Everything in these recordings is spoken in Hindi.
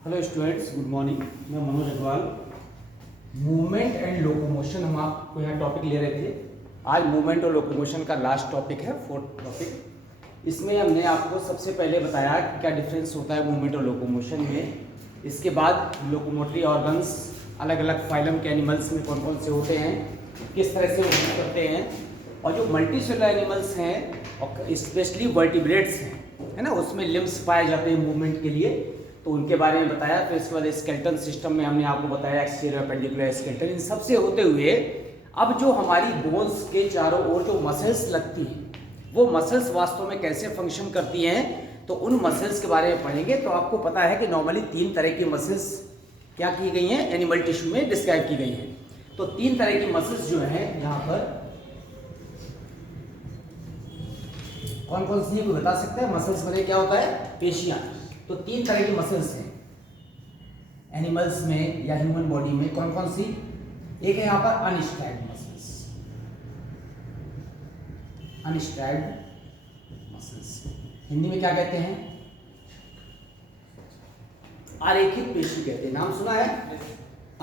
Hello students, good morning. मैं Manoj Agrawal. Movement and locomotion हम आपको यहाँ टॉपिक ले रहे थे। आज मूवमेंट और लोकोमोशन का लास्ट टॉपिक है, फोर्थ टॉपिक। इसमें हमने आपको सबसे पहले बताया कि क्या डिफरेंस होता है मूवमेंट और लोकोमोशन में। इसके बाद लोकोमोटरी ऑर्गन्स अलग अलग फाइलम के एनिमल्स में कौन कौन से होते हैं, किस तरह से मूव करते हैं, और जो मल्टी सेलुलर एनिमल्स हैं और स्पेशली वर्टिब्रेट्स हैं, है ना, उसमें लिम्स पाए जाते हैं मूवमेंट के लिए, तो उनके बारे में बताया। तो इसके बाद स्केलेटन सिस्टम में हमने आपको बताया एक्सटीरियर पेंडिकुलर स्केलेटन। इन सबसे होते हुए अब जो हमारी बोन्स के चारों ओर जो मसल्स लगती हैं, वो मसल्स वास्तव में कैसे फंक्शन करती हैं, तो उन मसल्स के बारे में पढ़ेंगे। तो आपको पता है कि नॉर्मली 3 तरह की मसल्स क्या की गई हैं, एनिमल टिश्यू में डिस्क्राइब की गई हैं। तो 3 तरह की मसल्स जो हैं यहाँ पर कौन कौन सी, कोई बता सकता है? मसल्स बने क्या होता है? पेशियां। तो 3 तरह की मसल्स हैं एनिमल्स में या ह्यूमन बॉडी में। कौन कौन सी? एक है यहाँ पर अनस्ट्रैप्ड मसल्स। अनस्ट्रैप्ड मसल्स हिंदी में क्या कहते हैं? आरेखित पेशी कहते हैं। नाम सुना है?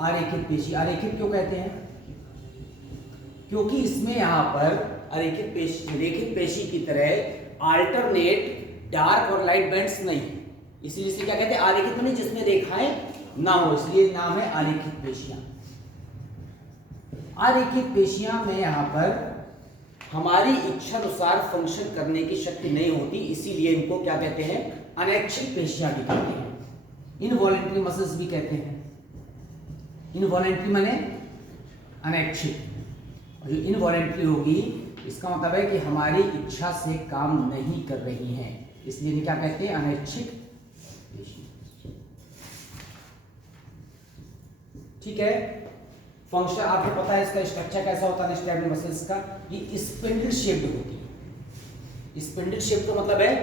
आरेखित पेशी। आरेखित क्यों कहते हैं? क्योंकि इसमें यहाँ पर रेखित पेशी की तरह अल्टरनेट डार्क और लाइट बैंड्स नहीं, इसीलिए इसे क्या कहते हैं? आरेखित बने, जिसमें रेखाएं ना हो, इसलिए नाम है आरेखित पेशियां। आरेखित पेशियां में यहाँ पर हमारी इच्छा अनुसार फंक्शन करने की शक्ति नहीं होती, इसीलिए इनको क्या कहते हैं? अनैच्छिक पेशियां भी कहते हैं। इनवॉलेंट्री मसल्स भी कहते हैं। इनवॉलेंट्री माने अनैच्छिक, और जो इनवॉलेंट्री होगी इसका मतलब है कि हमारी इच्छा से काम नहीं कर रही हैं, इसलिए इन्हें क्या कहते हैं? अनैच्छिक पेशी। ठीक है। फंक्शन आपको पता है, इसका स्ट्रक्चर कैसा होता है अनस्ट्रैप्ड मसल्स का? ये स्पिंडल शेप्ड होती है। स्पिंडल शेप का मतलब है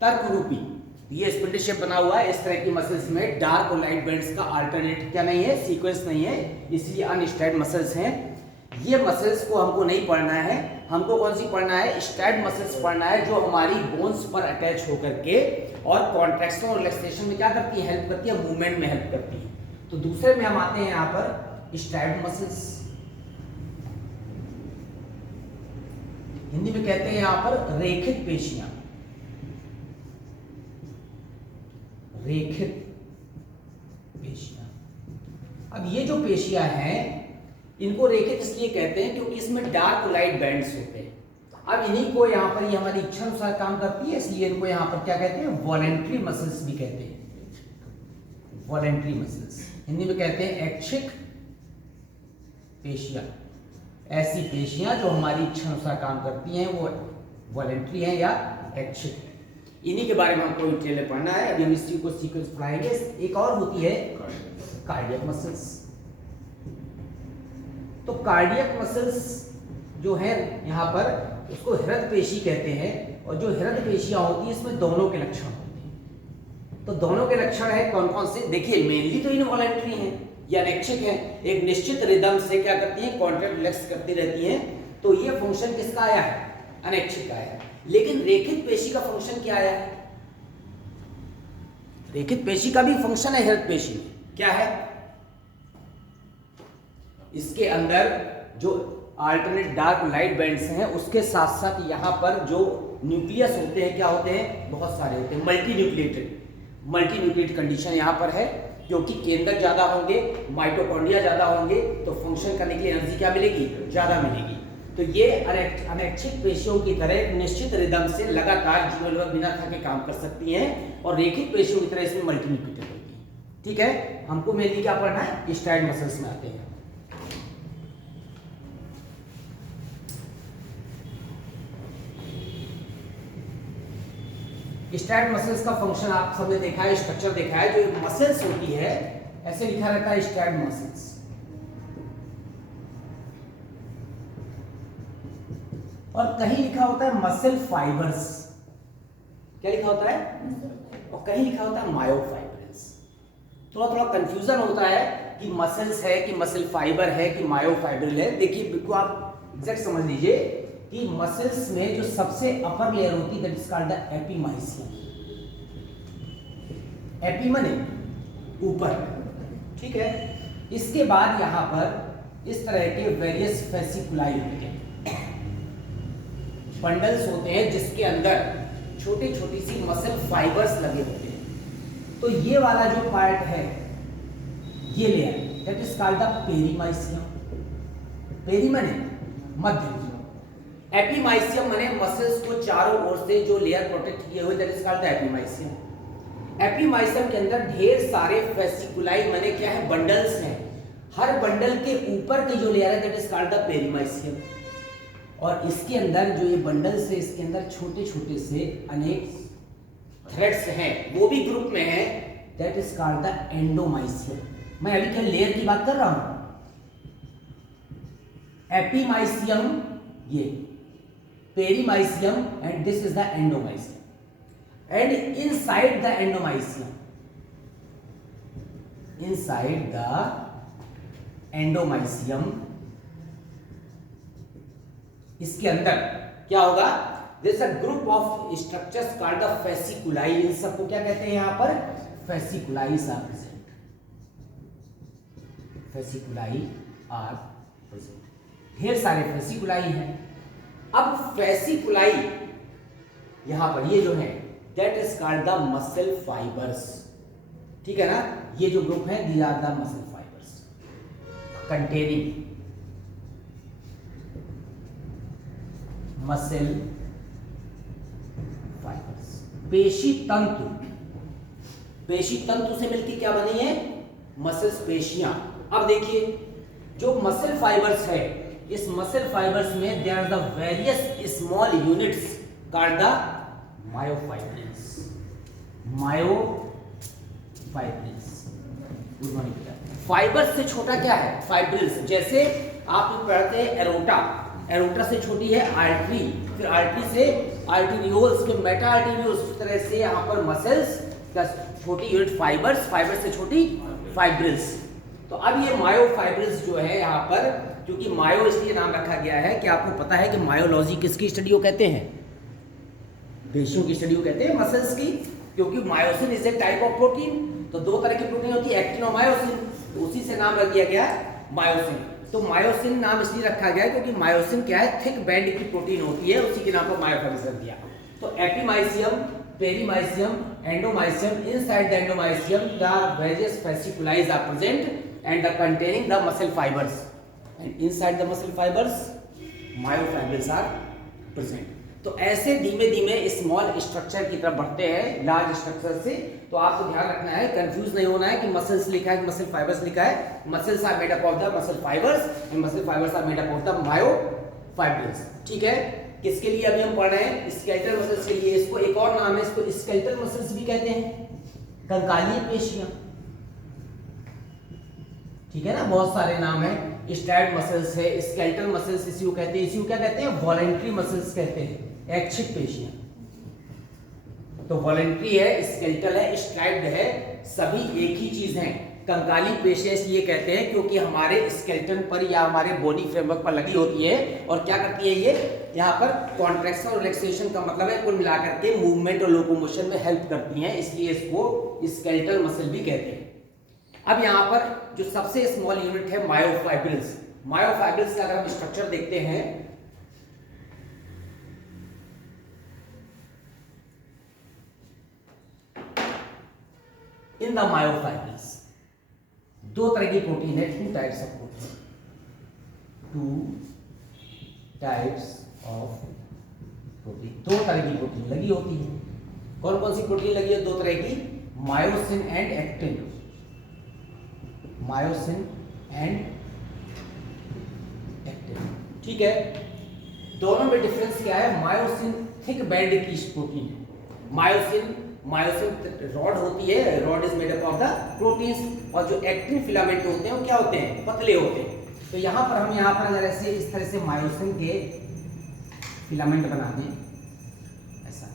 तर्क रूपी। ये स्पिंडल शेप बना हुआ है। इस तरह की मसल्स में डार्क और लाइट बैंड्स का अल्टरनेट क्या नहीं है? सीक्वेंस नहीं है, इसलिए अनस्ट्रैप्ड मसल्स हैं। ये मसल्स को हमको नहीं पढ़ना है, हमको कौन सी पढ़ना है? स्ट्रैप्ड मसल्स पढ़ना है, जो हमारी बोन्स पर अटैच होकर के और कॉन्ट्रैक्शन और रिलैक्सेशन में क्या करती है? हेल्प करती है, मूवमेंट में हेल्प करती है। तो दूसरे में हम आते हैं यहाँ पर स्ट्रैप्ड मसल्स। हिंदी में कहते हैं यहाँ पर रेखित पेशियां। रेखित पेशियां। अब ये जो पेशियां हैं, इनको रेखित इसलिए कहते हैं क्योंकि इसमें डार्क लाइट बैंड्स होते हैं। अब इन्हीं को यहाँ पर ये हमारी इच्छा अनुसार काम करती है, इसलिए इनको यहाँ पर क्या कहते हैं? वॉलेंट्री मसल्स भी कहते हैं। वॉलेंट्री मसल्स हिंदी में कहते हैं ऐच्छिक पेशियां। ऐसी पेशियां जो हमारी इच्छा अनुसार काम करती हैं वो वॉलेंट्री हैं या ऐच्छिक। इन्हीं के बारे में हमको डिटेल पढ़ना है। अभी हम इसी को सीक्वेंस पढ़ाएंगे। एक और होती है कार्डियक मसल्स। तो कार्डियक मसल्स जो है यहाँ पर, उसको हृदय पेशी कहते हैं, और जो हृदय पेशियां होती है इसमें दोनों के लक्षण होते हैं। तो दोनों के लक्षण है कौन कौन से? देखिए, मेनली तो इनवॉलेंट्री हैं या अनैच्छिक हैं, एक निश्चित रिदम से क्या करती हैं? कॉन्ट्रैक्ट रिलैक्स करती रहती हैं। तो ये फंक्शन किसका आया है? अनैच्छिक का आया है। लेकिन रेखित पेशी का फंक्शन क्या आया है? रेखित पेशी का भी फंक्शन है हृदय पेशी में। क्या है? इसके अंदर जो अल्टरनेट डार्क लाइट बैंड्स हैं, उसके साथ साथ यहाँ पर जो न्यूक्लियस होते हैं, क्या होते हैं? बहुत सारे होते हैं। मल्टी न्यूक्लिएटेड कंडीशन यहाँ पर है, क्योंकि केंद्रक ज्यादा होंगे, माइटोकॉन्ड्रिया ज्यादा होंगे, तो फंक्शन करने के लिए एनर्जी क्या मिलेगी? ज्यादा मिलेगी। तो ये अनैच्छिक पेशियों की तरह एक निश्चित रिदम से लगातार जीवन भर बिना थके काम कर सकती हैं, और रेखित पेशियों की तरह इसमें मल्टी न्यूक्लिएटेड होती है। ठीक है। हमको मेनली क्या पढ़ना है? स्ट्रैप्ड मसल्स में आते हैं। स्ट्रैप्ड मसल्स का फंक्शन आप सबने देखा है, स्ट्रक्चर देखा है। जो मसल्स होती है, ऐसे लिखा रहता है स्ट्रैप्ड मसल्स, और कहीं लिखा होता है मसल फाइबर्स। क्या लिखा होता है? और कहीं लिखा होता है मायोफाइब्रिल्स। थोड़ा थोड़ा कंफ्यूजन होता है कि मसल्स है कि मसल फाइबर है कि मायोफाइब्रिल है। देखिए, बिल्कुल आप एग्जैक्ट समझ लीजिए कि मसल्स में जो सबसे अपर लेयर होती है that is called the epimysium. AP माने ऊपर, ठीक है। इसके बाद यहाँ पर इस तरह के वेरियस फेसिकुलाई होते हैं, बंडल्स होते हैं जिसके अंदर छोटी छोटी सी मसल फाइबर्स लगे होते हैं। तो ये वाला जो पार्ट है, ये layer, that is called the perimysium. Peri माने मध्य, एपीमाइसियम माने मसल्स को चारों ओर से जो लेयर प्रोटेक्ट किए हुए, that is called the epimysium. Epimysium के अंदर ढेर सारे फेसिकुलाई माने क्या है, बंडल्स हैं। हर बंडल के ऊपर की जो लेयर है that is called the perimysium. और इसके अंदर जो ये बंडल्स है, इसके अंदर छोटे छोटे से अनेक थ्रेड्स हैं, वो भी ग्रुप में है, that is called the endomysium. मैं अभी क्या लेयर की बात कर रहा हूं, एपीमाइसियम ये, perimysium, and this is the endomysium. And inside the endomysium, inside the endomysium, इसके अंदर क्या होगा, this a group of structures called the fasciculi. इन सबको क्या कहते हैं यहाँ पर, fasciculi are present, fasciculi are present. ढेर सारे फेसिकुलाई हैं। अब फेसिकुलाई यहां पर ये जो है that is called the muscle fibres, ठीक है ना। ये जो ग्रुप है these are the muscle fibres containing muscle fibres. पेशी तंतु, पेशी तंतु से मिलती क्या बनी है, मसल्स, पेशियां। अब देखिए जो मसल फाइबर्स है, इस मसल फाइबर्स में there are the various small units called the myofibrils, myofibrils. Fibres से छोटा क्या है, फाइब्रिल्स। जैसे आप पढ़ते हैं एरोटा, एरोटा से छोटी है आर्टरी, फिर आर्टरी से आर्टीरियोल्स, फिर मेटा आर्टीरियोल्स। इस तरह से यहाँ पर मसल्स का छोटी यूनिट फाइबर्स, फाइबर्स से छोटी फाइब्रिल्स। तो अब ये मायोफाइब्रिल्स जो है यहाँ पर, क्योंकि मायो इसलिए नाम रखा गया है कि आपको पता है कि मायोलॉजी किसकी स्टडी को कहते हैं, पेशियों की स्टडी को कहते हैं, मसल्स की। क्योंकि myosin is a type of protein, तो दो तरह की प्रोटीन होती है, एक्टिन और मायोसिन, तो उसी से नाम रख दिया गया मायोसिन। तो मायोसिन नाम इसलिए रखा गया है क्योंकि मायोसिन क्या है, थिक बैंड की प्रोटीन होती है, उसी के नाम पर मायोफाइब्रिल्स रख दिया। तो epimysium, perimysium, endomysium, inside the endomysium the various fasciculi are present and the containing the muscle fibres, and inside the muscle fibres myofibrils are present. तो ऐसे धीमे धीमे स्मॉल स्ट्रक्चर की तरफ बढ़ते हैं लार्ज स्ट्रक्चर से। तो आपको ध्यान रखना है, कंफ्यूज नहीं होना है कि मसल्स लिखा है कि मसल फाइबर्स लिखा है। Muscles are made up of the muscle fibres and muscle fibres are made up of the myofibrils, ठीक है। किसके लिए अभी हम पढ़ रहे हैं, स्केलेटल मसल्स के लिए। इसको एक और नाम है, इसको स्केलेटल मसल्स भी कहते हैं, कंकालीय पेशियां, ठीक है ना। बहुत सारे नाम है, स्ट्रैप्ड मसल्स है, स्केलेटल मसल्स इसी को कहते हैं, इसी को क्या कहते हैं, वॉलेंट्री मसल्स कहते हैं, ऐच्छिक पेशियां। तो वॉलेंट्री है, स्केलेटल है, स्ट्रैप्ड है, सभी एक ही चीज है। कंकाली पेशियां इसलिए कहते हैं क्योंकि हमारे स्केलेटन पर या हमारे बॉडी फ्रेमवर्क पर लगी होती है, और क्या करती है ये, यहाँ पर कॉन्ट्रैक्शन और रिलैक्सेशन का मतलब है कुल मिलाकर के मूवमेंट और लोकोमोशन में हेल्प करती हैं, इसलिए इसको स्केलेटल मसल भी कहते हैं। अब यहाँ पर जो सबसे स्मॉल यूनिट है मायोफाइब्रिल्स, मायोफाइब्रिल्स का अगर हम स्ट्रक्चर देखते हैं, इन द मायोफाइब्रिल्स दो तरह की प्रोटीन है, two types of protein, two types of protein, दो तरह की प्रोटीन लगी होती है। कौन कौन सी प्रोटीन लगी है, दो तरह की, myosin and actin, myosin and actin, ठीक है। दोनों में डिफरेंस क्या है, मायोसिन थिक बैंड की प्रोटीन है, मायोसिन रॉड होती है, rod is made up of the proteins, और जो एक्टिन फिलामेंट होते हैं वो क्या होते हैं, पतले होते हैं। तो यहाँ पर हम यहाँ पर अगर ऐसे इस तरह से मायोसिन के फिलामेंट बना दें ऐसा,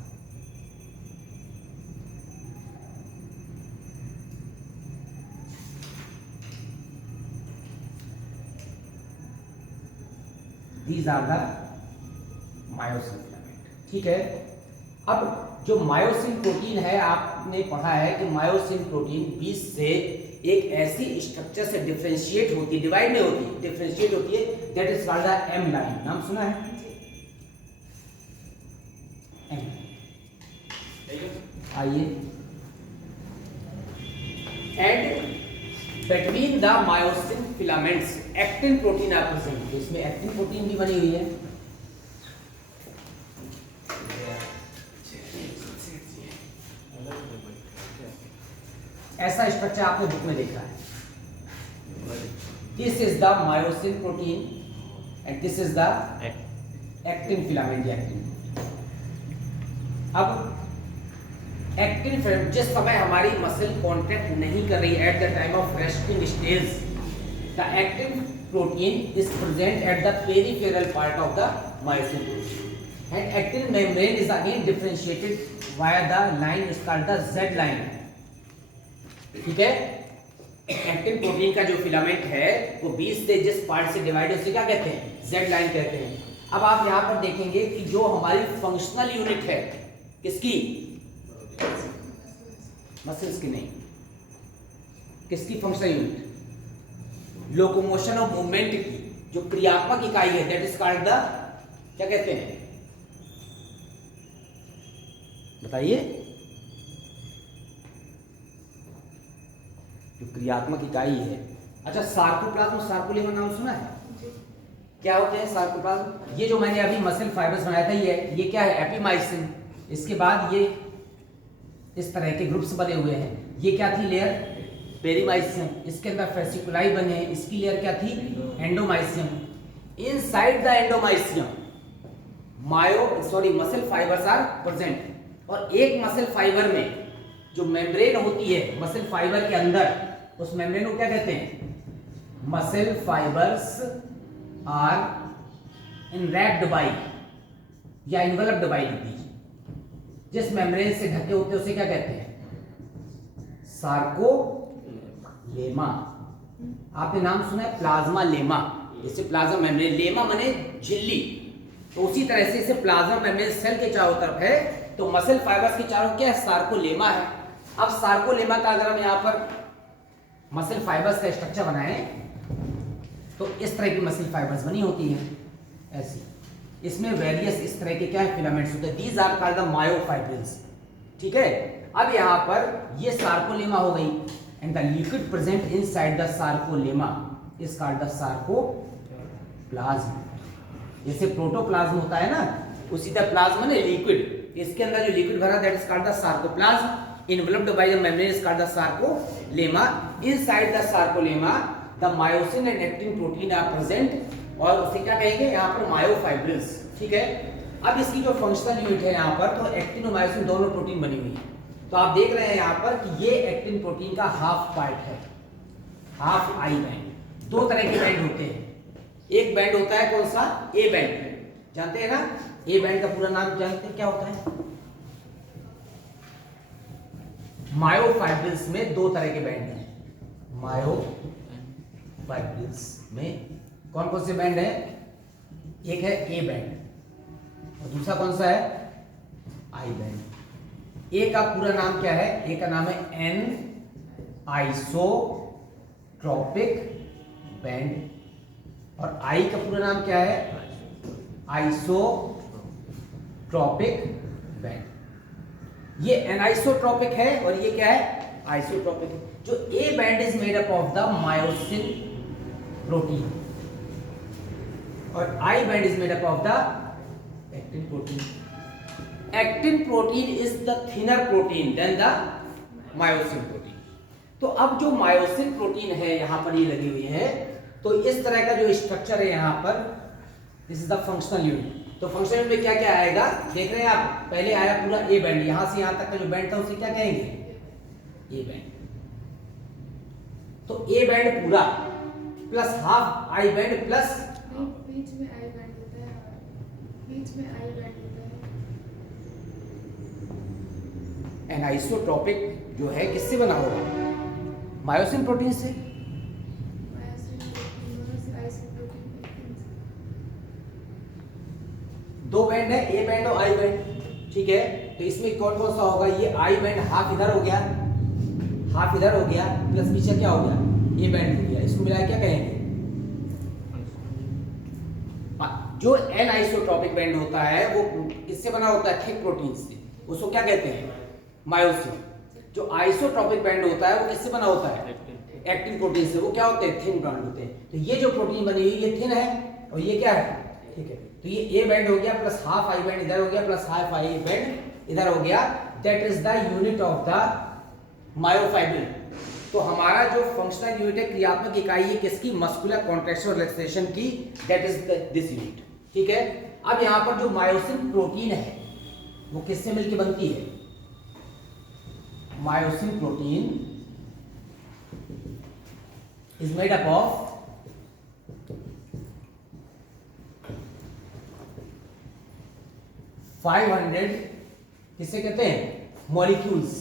these are the myosin filament, ठीक है। अब जो मायोसिन प्रोटीन है, आपने पढ़ा है कि मायोसिन प्रोटीन 20 से एक ऐसी स्ट्रक्चर से डिफरेंशिएट होती है, डिवाइड नहीं होती, डिफरेंशिएट होती है, that is called the M line. नाम सुना है? एम। आइए, and between the myosin filaments actin protein are present. इसमें एक्टिन प्रोटीन भी बनी हुई है। ऐसा स्ट्रक्चर आपने बुक में देखा है। This is the myosin protein and this is the actin filament. Actin, अब एक्टिन फिलामेंट जिस समय हमारी मसल कॉन्ट्रैक्ट नहीं कर रही, eight the time of resting stage, the actin protein is present at the peripheral part of the myosin protein and actin membrane is again differentiated via the line is called the Z line. ठीक है, एक्टिन प्रोटीन का जो फिलामेंट है वो 20 से जिस पार्ट से डिवाइड है उसे क्या कहते हैं? जेड लाइन कहते हैं। अब आप यहां पर देखेंगे कि जो हमारी फंक्शनल यूनिट है किसकी? मसल्स की नहीं, किसकी फंक्शनल यूनिट? लोकोमोशन और मूवमेंट की जो क्रियात्मक इकाई है, दैट इज कॉल्ड द, क्या कहते हैं? बताइए। जो क्रियात्मक इकाई है। अच्छा, सार्कोप्लाज्म, सार्कोलेमा नाम सुना है? क्या होते हैं सार्कोप्लाज्म? ये जो मैंने अभी मसल फाइबर्स बनाया था, ये क्या है? एपिमाइसिन। इसके बाद ये इस तरह के ग्रुप्स बने हुए हैं। ये क्या थी लेयर? पेरीमाइसियम। इसके अंदर फेसिकुलाई बने हैं। इसकी लेयर क्या थी? Endomysium. Inside the endomysium muscle fibres are present. और एक मसल फाइबर में जो मेम्ब्रेन होती है मसल फाइबर के अंदर, उस मेम्ब्रेन को क्या कहते हैं? मसल फाइबर्स आर इनरैप्ड बाय या इन्वेलप्ड बाय लिख दीजिए। जिस मेम्ब्रेन से ढके होते हैं उसे क्या कहते हैं? सार्कोलेमा। आपने नाम सुना है प्लाज्मा लेमा। जैसे प्लाज्मा मेम्ब्रेन, लेमा माने झिल्ली, तो उसी तरह से इसे प्लाज्मा मेम्ब्रेन सेल के चारों तरफ है, तो मसल फाइबर्स के चारों क्या है? सार्कोलेमा है। अब सार्कोलेमा का अगर हम यहाँ पर मसल फाइबर्स का स्ट्रक्चर बनाएं तो इस तरह की मसल फाइबर्स बनी होती हैं ऐसी। इसमें वेरियस इस तरह के क्या है? फिलामेंट्स होते हैं। These are called the myofibrils. ठीक है, अब यहाँ पर ये सार्कोलेमा हो गई and the liquid present inside the sarcolemma is called the sarcoplasm. जैसे प्रोटोप्लाज्म होता है ना, उसी तरह प्लाज्मा ने लिक्विड, इसके अंदर जो लिक्विड भरा that is called the sarcoplasm, enveloped by the membrane is called the sarcolemma. Inside the sarcolemma the myosin and actin protein are present, और उसे क्या कहेंगे यहाँ पर? मायोफाइब्रिल्स। ठीक है, अब इसकी जो फंक्शनल यूनिट है यहाँ पर, तो एक्टिन और मायोसिन दोनों प्रोटीन बनी हुई है। तो आप देख रहे हैं यहाँ पर कि ये एक्टिन प्रोटीन का हाफ पार्ट है, हाफ आई बैंड। दो तरह के बैंड होते हैं। एक बैंड होता है कौन सा? ए बैंड, जानते हैं ना? ए बैंड का पूरा नाम जानते हैं क्या होता है? मायोफाइब्रिल्स में दो तरह के बैंड हैं। मायोफाइब्रिल्स में कौन कौन से बैंड हैं? एक है ए बैंड और दूसरा कौन सा है? I band. ए का पूरा नाम क्या है? ए का नाम है एन आइसोट्रोपिक बैंड, और आई का पूरा नाम क्या है? Isotropic band. ये एनाइसोट्रोपिक है और ये क्या है? आइसोट्रोपिक है। जो A band is made up of the myosin protein और I band is made up of the actin protein. Actin protein is the thinner protein than the myosin protein. तो अब जो मायोसिन प्रोटीन है यहां पर ये लगी हुई है, तो इस तरह का जो स्ट्रक्चर है यहां पर, this is the functional unit. तो फंक्शनल यूनिट में क्या क्या आएगा देख रहे हैं आप? पहले आया पूरा ए बैंड, यहां से यहां तक का जो बैंड था उसे क्या कहेंगे? A band. तो ए बैंड पूरा plus half I band plus बीच में आई बैंड होता है, बीच में आई बैंड होता है। एनाइसोट्रोपिक जो है किससे बना होगा? मायोसिन प्रोटीन से। मायोसिन प्रोटीन से आइसोप्रोटीन। दो बैंड है, ए बैंड और आई बैंड। ठीक है, तो इसमें कौन कौन सा होगा, ये आई बैंड हाफ इधर हो गया, हाफ इधर हो गया, प्लस पीछे क्या हो गया, ए बैंड हो गया। इसको मिला क्या कहेंगे, जो एन आइसोट्रॉपिक बैंड होता है वो किससे बना होता है, थिक प्रोटीन से, उसको क्या कहते हैं, मायोसिन। जो आइसोट्रॉपिक बैंड होता है वो किससे बना होता है, एक्टिन प्रोटीन से, वो क्या होते हैं, थिन बैंड होते हैं। तो ये जो प्रोटीन बनी हुई ये थिन है और ये क्या है, ठीक है। तो ये ए बैंड हो गया, प्लस हाफ आई बैंड इधर हो गया, प्लस हाफ आई बैंड इधर हो गया। That is the unit of the myofibril. तो हमारा जो फंक्शनल यूनिट है, क्रियात्मक इकाई है किसकी, मस्कुलर कॉन्ट्रैक्शन और रिलैक्सेशन की, दैट इज दिस यूनिट, ठीक है। अब यहाँ पर जो मायोसिन प्रोटीन है वो किससे मिलकर बनती है, myosin protein is made up of 500 किससे कहते हैं, मॉलिक्यूल्स,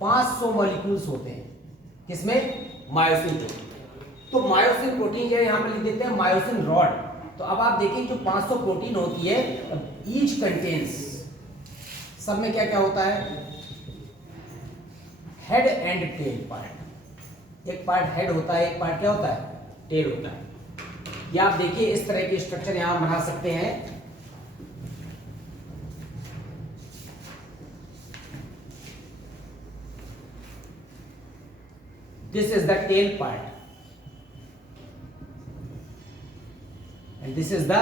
500 मॉलिक्यूल्स होते हैं किसमें, मायोसिन प्रोटीन। तो मायोसिन प्रोटीन जो यहां पर लिख देते हैं मायोसिन रॉड। तो अब आप देखिए जो 500 प्रोटीन होती है, ईच कंटेन्स, सब में क्या क्या होता है, हेड एंड टेल पार्ट, एक पार्ट हेड होता है, एक पार्ट क्या होता है, टेल होता है। या आप देखिए इस तरह के स्ट्रक्चर यहां बना सकते हैं। This is the tail part and this is the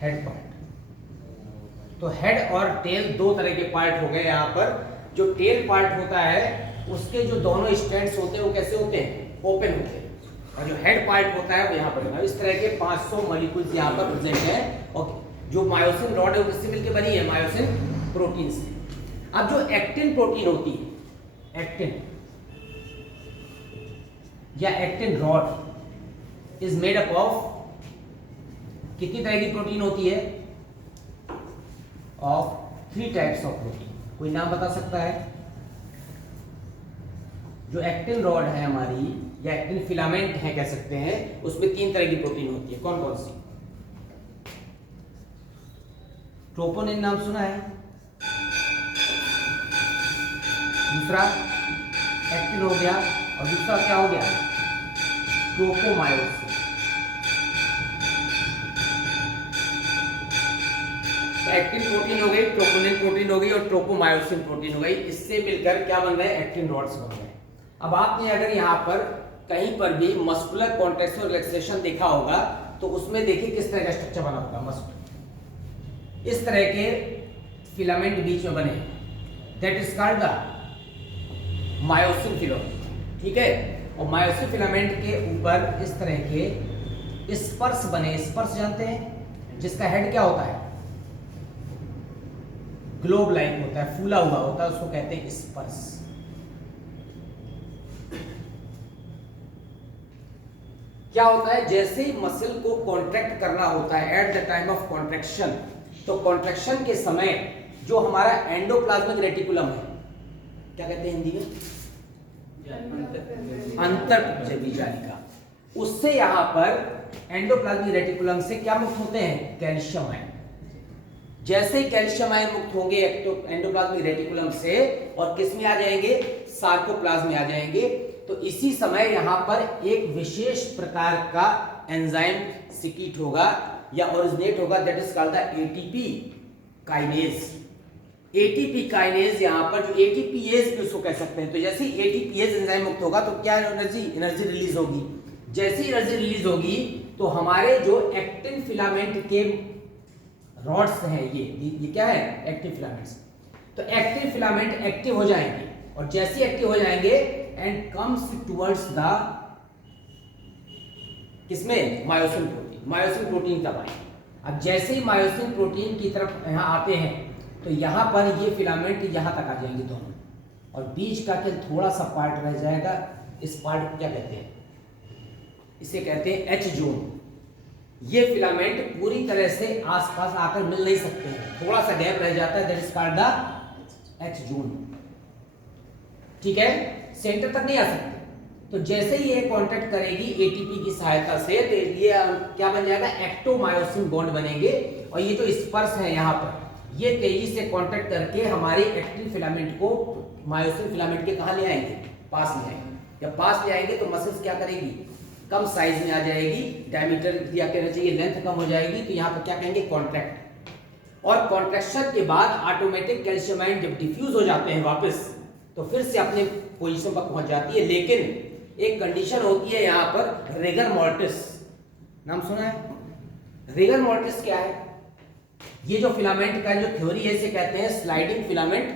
head part. तो हेड और टेल दो तरह के पार्ट हो गए यहां पर। जो टेल पार्ट होता है उसके जो दोनों स्टैंड्स होते हैं वो कैसे होते हैं, ओपन होते हैं, और जो हेड पार्ट होता है वो यहाँ पर। इस तरह के 500 मॉलिक्यूल्स यहाँ पर प्रेजेंट है। और जो मायोसिन रॉड है वो किससे मिलकर बनी है, मायोसिन प्रोटीन से। अब जो एक्टिन प्रोटीन होती है, एक्टिन या actin rod is made up of कितनी तरह की प्रोटीन होती है, ऑफ 3 टाइप्स ऑफ प्रोटीन। कोई नाम बता सकता है, जो एक्टिन रॉड है हमारी या एक्टिन फिलामेंट है कह सकते हैं, उसमें 3 तरह की प्रोटीन होती है। कौन कौन सी, ट्रोपोनिन नाम सुना है, दूसरा एक्टिन हो गया, और दूसरा क्या हो गया, ट्रोपोमायोसिन। एक्टिन प्रोटीन हो गई, ट्रोपोनिन प्रोटीन हो गई और ट्रोपोमायोसिन प्रोटीन हो गई। इससे मिलकर क्या बन रहे हैं, एक्टिन रॉड्स बन रहे हैं। अब आपने अगर यहाँ पर कहीं पर भी मस्कुलर कॉन्ट्रैक्शन और रिलैक्सेशन देखा होगा तो उसमें देखिए किस तरह का स्ट्रक्चर बना होगा, मस्कुलर, इस तरह के फिलामेंट बीच में बने, that is called the myosin filament, ठीक है। और मायोसिन फिलामेंट के ऊपर इस तरह के स्पर्श बने, स्पर्श जानते हैं, जिसका हेड क्या होता है, ग्लोब लाइक होता है, फूला हुआ होता है, उसको कहते हैं स्पर्श। क्या होता है, जैसे ही मसल को कॉन्ट्रैक्ट करना होता है at the time of contraction, तो कॉन्ट्रैक्शन के समय जो हमारा एंडोप्लाज्मिक रेटिकुलम है, क्या कहते हैं हिंदी में, अंतर्जालिका, उससे यहां पर एंडोप्लाज्मिक रेटिकुलम से क्या मुक्त होते हैं, कैल्शियम आयन। जैसे ही कैल्शियम आयन मुक्त होंगे एंडोप्लाज्मिक रेटिकुलम से और किस में आ जाएंगे, सार्कोप्लाज्म में आ जाएंगे। तो इसी समय यहां पर एक विशेष प्रकार का एंजाइम सिक्रीट होगा या ओरिजिनेट होगा, that is called the ATP kinase. ATP kinase यहां पर जो एटीपीएज भी उसको कह सकते हैं। तो जैसे ही एटीपीएज एंजाइम मुक्त होगा तो क्या एनर्जी रिलीज होगी। जैसे ही एनर्जी रिलीज होगी तो हमारे जो एक्टिन फिलामेंट के रॉड्स हैं, ये क्या है, एक्टिव फिलामेंट्स। तो एक्टिव फिलामेंट एक्टिव हो जाएंगे और जैसे ही एक्टिव हो जाएंगे एंड कम्स टुवर्ड्स द किसमें, मायोसिन प्रोटीन, मायोसिन प्रोटीन तब आए। अब जैसे ही मायोसिन प्रोटीन की तरफ यहाँ आते हैं तो यहाँ पर ये फिलामेंट यहाँ तक आ जाएंगे दोनों, और बीच का केवल थोड़ा सा पार्ट रह जाएगा। इस पार्ट को क्या कहते हैं, इसे कहते हैं एच जोन। ये फिलामेंट पूरी तरह से आसपास आकर मिल नहीं सकते हैं, थोड़ा सा गैप रह जाता है, that is called the H zone, ठीक है, सेंटर तक नहीं आ सकते। तो जैसे ही ये कांटेक्ट करेगी एटीपी की सहायता से तो ये क्या बन जाएगा, एक्टोमायोसिन बॉन्ड बनेंगे। और ये जो स्पर्श है यहाँ पर, ये तेजी से कॉन्ट्रैक्ट करके हमारे एक्टिन फिलामेंट को मायोसिन फिलामेंट के कहाँ ले आएंगे, पास ले आएंगे। जब पास ले आएंगे तो मसल्स क्या करेगी, कम साइज में आ जाएगी, डायमीटर या कहना चाहिए लेंथ कम हो जाएगी, तो यहाँ पर क्या कहेंगे, कॉन्ट्रैक्ट। और कॉन्ट्रैक्शन के बाद ऑटोमेटिक कैल्शियम आयन जब डिफ्यूज हो जाते हैं वापस, तो फिर से अपने पोजीशन पर पहुंच जाती है। लेकिन एक कंडीशन होती है यहाँ पर, रिगर मोर्टिस, नाम सुना है? रिगर मोर्टिस क्या है? ये जो फिलामेंट का जो थ्योरी है इसे कहते हैं स्लाइडिंग फिलामेंट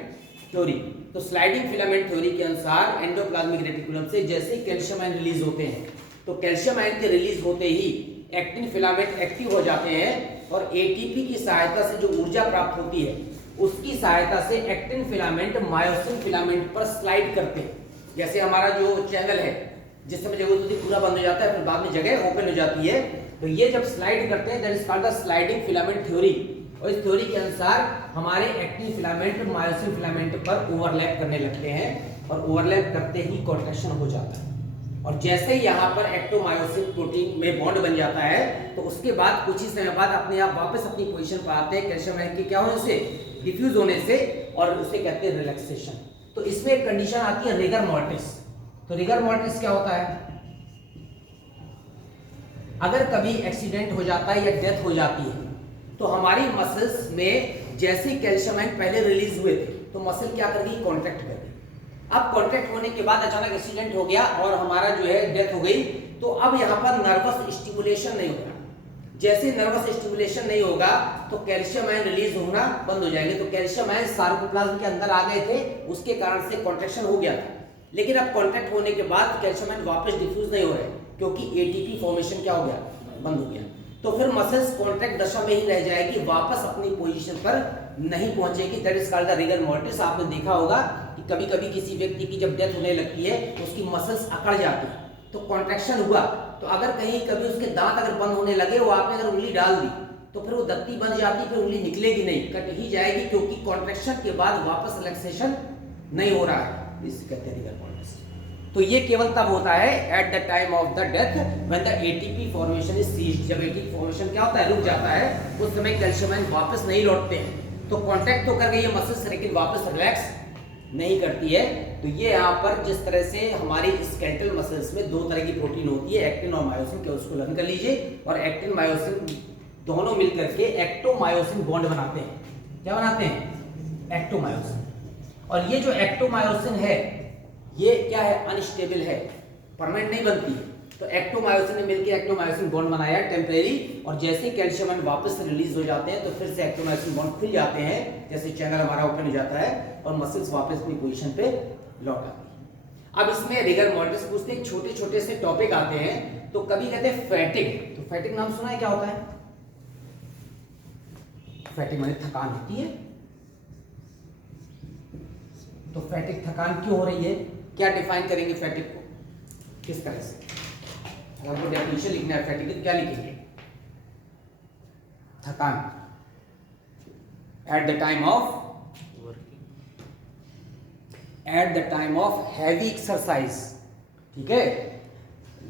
थ्योरी। तो स्लाइडिंग फिलामेंट थ्योरी के अनुसार एंडोप्लाज्मिक रेटिकुलम से जैसे ही कैल्शियम आयन रिलीज होते हैं, तो कैल्शियम आयन के रिलीज होते ही एक्टिन फिलामेंट एक्टिव हो जाते हैं और एटीपी की सहायता से जो ऊर्जा प्राप्त होती है उसकी सहायता से एक्टिन फिलामेंट मायोसिन फिलामेंट पर स्लाइड करते हैं। जैसे हमारा जो चैनल है, जिस समय जगह होती है पूरा बंद हो जाता है, फिर बाद में जगह ओपन हो जाती है, तो ये जब स्लाइड करते हैं that is called the sliding filament theory. और इस थ्योरी के अनुसार हमारे एक्टिन फिलामेंट मायोसिन फिलामेंट पर ओवरलैप करने लगते हैं और ओवरलैप करते ही कॉन्ट्रैक्शन हो जाता है। और जैसे ही यहाँ पर एक्टोमायोसिन प्रोटीन में बॉन्ड बन जाता है, तो उसके बाद कुछ ही समय बाद अपने आप वापस अपनी पोजीशन पर आते हैं कैल्शियम आयन के क्या होने से, डिफ्यूज होने से, और उसे कहते हैं रिलैक्सेशन। तो इसमें एक कंडीशन आती है रिगर मोर्टिस। तो रिगर मोर्टिस क्या होता है? अगर कभी एक्सीडेंट हो जाता है या डेथ हो जाती है, तो हमारी मसल्स में जैसे कैल्शियम आयन पहले रिलीज हुए थे, तो मसल क्या कर गई, कॉन्ट्रैक्ट कर गई। अब कॉन्ट्रैक्ट होने के बाद अचानक एक्सीडेंट हो गया और हमारा जो है डेथ हो गई, तो अब यहाँ पर नर्वस स्टिमुलेशन नहीं होगा। जैसे नर्वस स्टिमुलेशन नहीं होगा तो कैल्शियम आयन रिलीज होना बंद हो जाएंगे। तो कैल्शियम आयन सार्कोप्लाज्म के अंदर आ गए थे, उसके कारण से कॉन्ट्रैक्शन हो गया था। लेकिन अब कॉन्ट्रैक्ट होने के बाद कैल्शियम आयन वापस डिफ्यूज नहीं हो रहे, क्योंकि एटीपी फॉर्मेशन क्या हो गया, बंद हो गया। तो फिर मसल्स कॉन्ट्रैक्ट दशा में ही रह जाएगी, वापस अपनी पोजीशन पर नहीं पहुंचेगी। That is called the rigor mortis. आपने देखा होगा कि कभी कभी किसी व्यक्ति की जब डेथ होने लगती है तो उसकी मसल्स अकड़ जाती है, तो कॉन्ट्रैक्शन हुआ, तो अगर कहीं कभी उसके दांत अगर बंद होने लगे, वो आपने अगर उंगली डाल दी तो फिर वो दत्ती बन जाती, फिर उंगली निकलेगी नहीं, कट ही जाएगी, क्योंकि कॉन्ट्रैक्शन के बाद वापस रिलैक्सेशन नहीं हो रहा है। इसे कहते हैं रिगर मोर्टिस। तो ये केवल तब होता है at the time of the death when the ATP formation is ceased. जब एटीपी फॉर्मेशन क्या होता है, रुक जाता है, उस समय कैल्शियम आयन वापस नहीं लौटते हैं। तो कांटेक्ट तो कर गई है मसल्स, लेकिन वापस रिलैक्स नहीं करती है। तो ये यहाँ पर जिस तरह से हमारी स्केलेटल मसल्स में दो तरह की प्रोटीन होती है, एक्टिन और मायोसिन, के उसको लर्न कर लीजिए। और एक्टिन मायोसिन दोनों मिलकर के एक्टोमायोसिन बॉन्ड बनाते हैं। क्या बनाते हैं, एक्टोमायोसिन। और ये जो एक्टोमायोसिन है ये क्या है, अनस्टेबल है, परमानेंट नहीं बनती है। तो एक्टोमायोसिन ने मिलकर एक्टोमायोसिन बॉन्ड बनाया टेम्परेरी, और जैसे कैल्शियम आयन वापस रिलीज हो जाते हैं तो फिर से एक्टोमायोसिन बॉन्ड खुल जाते हैं, जैसे चैनल हमारा ओपन हो जाता है और मसल्स वापस अपनी पोजीशन पे लौट आती है। अब इसमें रिगर मोर्टिस पूछते हैं, छोटे छोटे से टॉपिक आते हैं। तो कभी कहते हैं फैटिग। तो फैटिग नाम सुना है, क्या होता है? फैटिग माने थकान होती है। तो फैटिग थकान क्यों हो रही है, क्या डिफाइन करेंगे फैटिग को, किस तरह से? अगर आपको डेफिनेशन लिखना है फैटिग तो क्या लिखेंगे? थकान at the time of heavy exercise. ठीक है,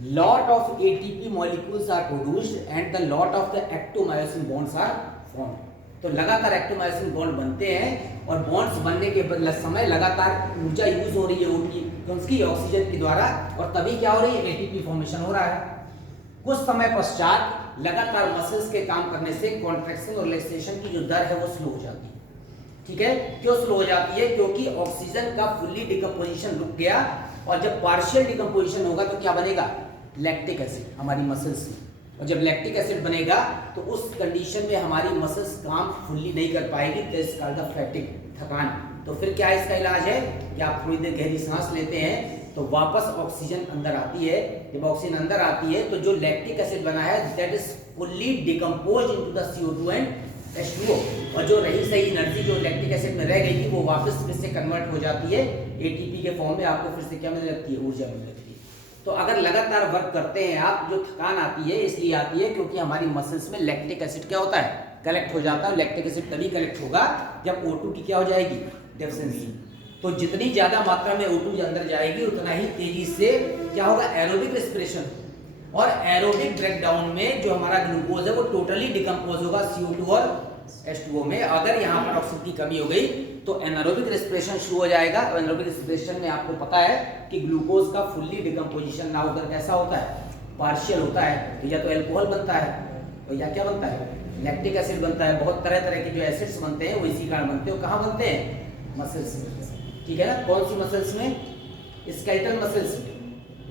lot of ATP molecules are produced and the lot of the actomyosin bonds are formed. तो लगातार एक्टोमायोसिन बॉन्ड बनते हैं और बॉन्ड्स बनने के समय लगातार ऊर्जा यूज हो रही है उसकी ऑक्सीजन के द्वारा, और तभी क्या हो रही है, एटीपी फॉर्मेशन हो रहा है। कुछ समय पश्चात लगातार मसल्स के काम करने से कॉन्ट्रैक्शन और रिलैक्सेशन की जो दर है वो स्लो हो जाती है। ठीक है, क्यों स्लो हो जाती है? क्योंकि ऑक्सीजन का फुल्ली डिकम्पोजिशन रुक गया, और जब पार्शियल डिकम्पोजिशन होगा तो क्या बनेगा, लैक्टिक एसिड हमारी मसल्स में। और जब लैक्टिक एसिड बनेगा तो उस कंडीशन में हमारी मसल्स काम फुल्ली नहीं कर पाएगी, that is called the fatigue, थकान। तो फिर क्या इसका इलाज है कि आप थोड़ी देर गहरी सांस लेते हैं तो वापस ऑक्सीजन अंदर आती है। जब ऑक्सीजन अंदर आती है तो जो लैक्टिक एसिड बना है that is fully decomposed into the CO2 and H2O, और जो रही सही एनर्जी जो लैक्टिक एसिड में रह गई थी वो वापस फिर से कन्वर्ट हो जाती है एटीपी के फॉर्म में, आपको फिर से क्या मिलने लगती है, ऊर्जा मिलने लगती है। तो अगर लगातार वर्क करते हैं आप, जो थकान आती है इसलिए आती है क्योंकि हमारी मसल्स में लैक्टिक एसिड क्या होता है, कलेक्ट हो जाता है। लैक्टिक एसिड तभी कलेक्ट होगा जब O2 की क्या हो जाएगी, डेफिशिएंसी। तो जितनी ज्यादा मात्रा में O2 अंदर जाएगी उतना ही तेजी से क्या होगा, एरोबिक रेस्पिरेशन। और एरोबिक ब्रेकडाउन में जो हमारा ग्लूकोज है वो टोटली डिकम्पोज होगा CO2 और H2O में अगर यहाँ पर ऑक्सीजन की कमी हो गई तो एनारोबिक रेस्पिरेशन शुरू हो जाएगा। और एनारोबिक रेस्पिरेशन में आपको पता है कि ग्लूकोज का फुल्ली डिकम्पोजिशन ना होकर कैसा होता है, पार्शियल होता है। तो या तो एल्कोहल बनता है और या क्या बनता है, लैक्टिक एसिड बनता है। बहुत तरह तरह के जो एसिड्स बनते हैं वो इसी कारण बनते हैं। कहाँ बनते हैं, मसल्स में, ठीक है ना। कौन सी मसल्स में, स्केलेटल मसल्स में,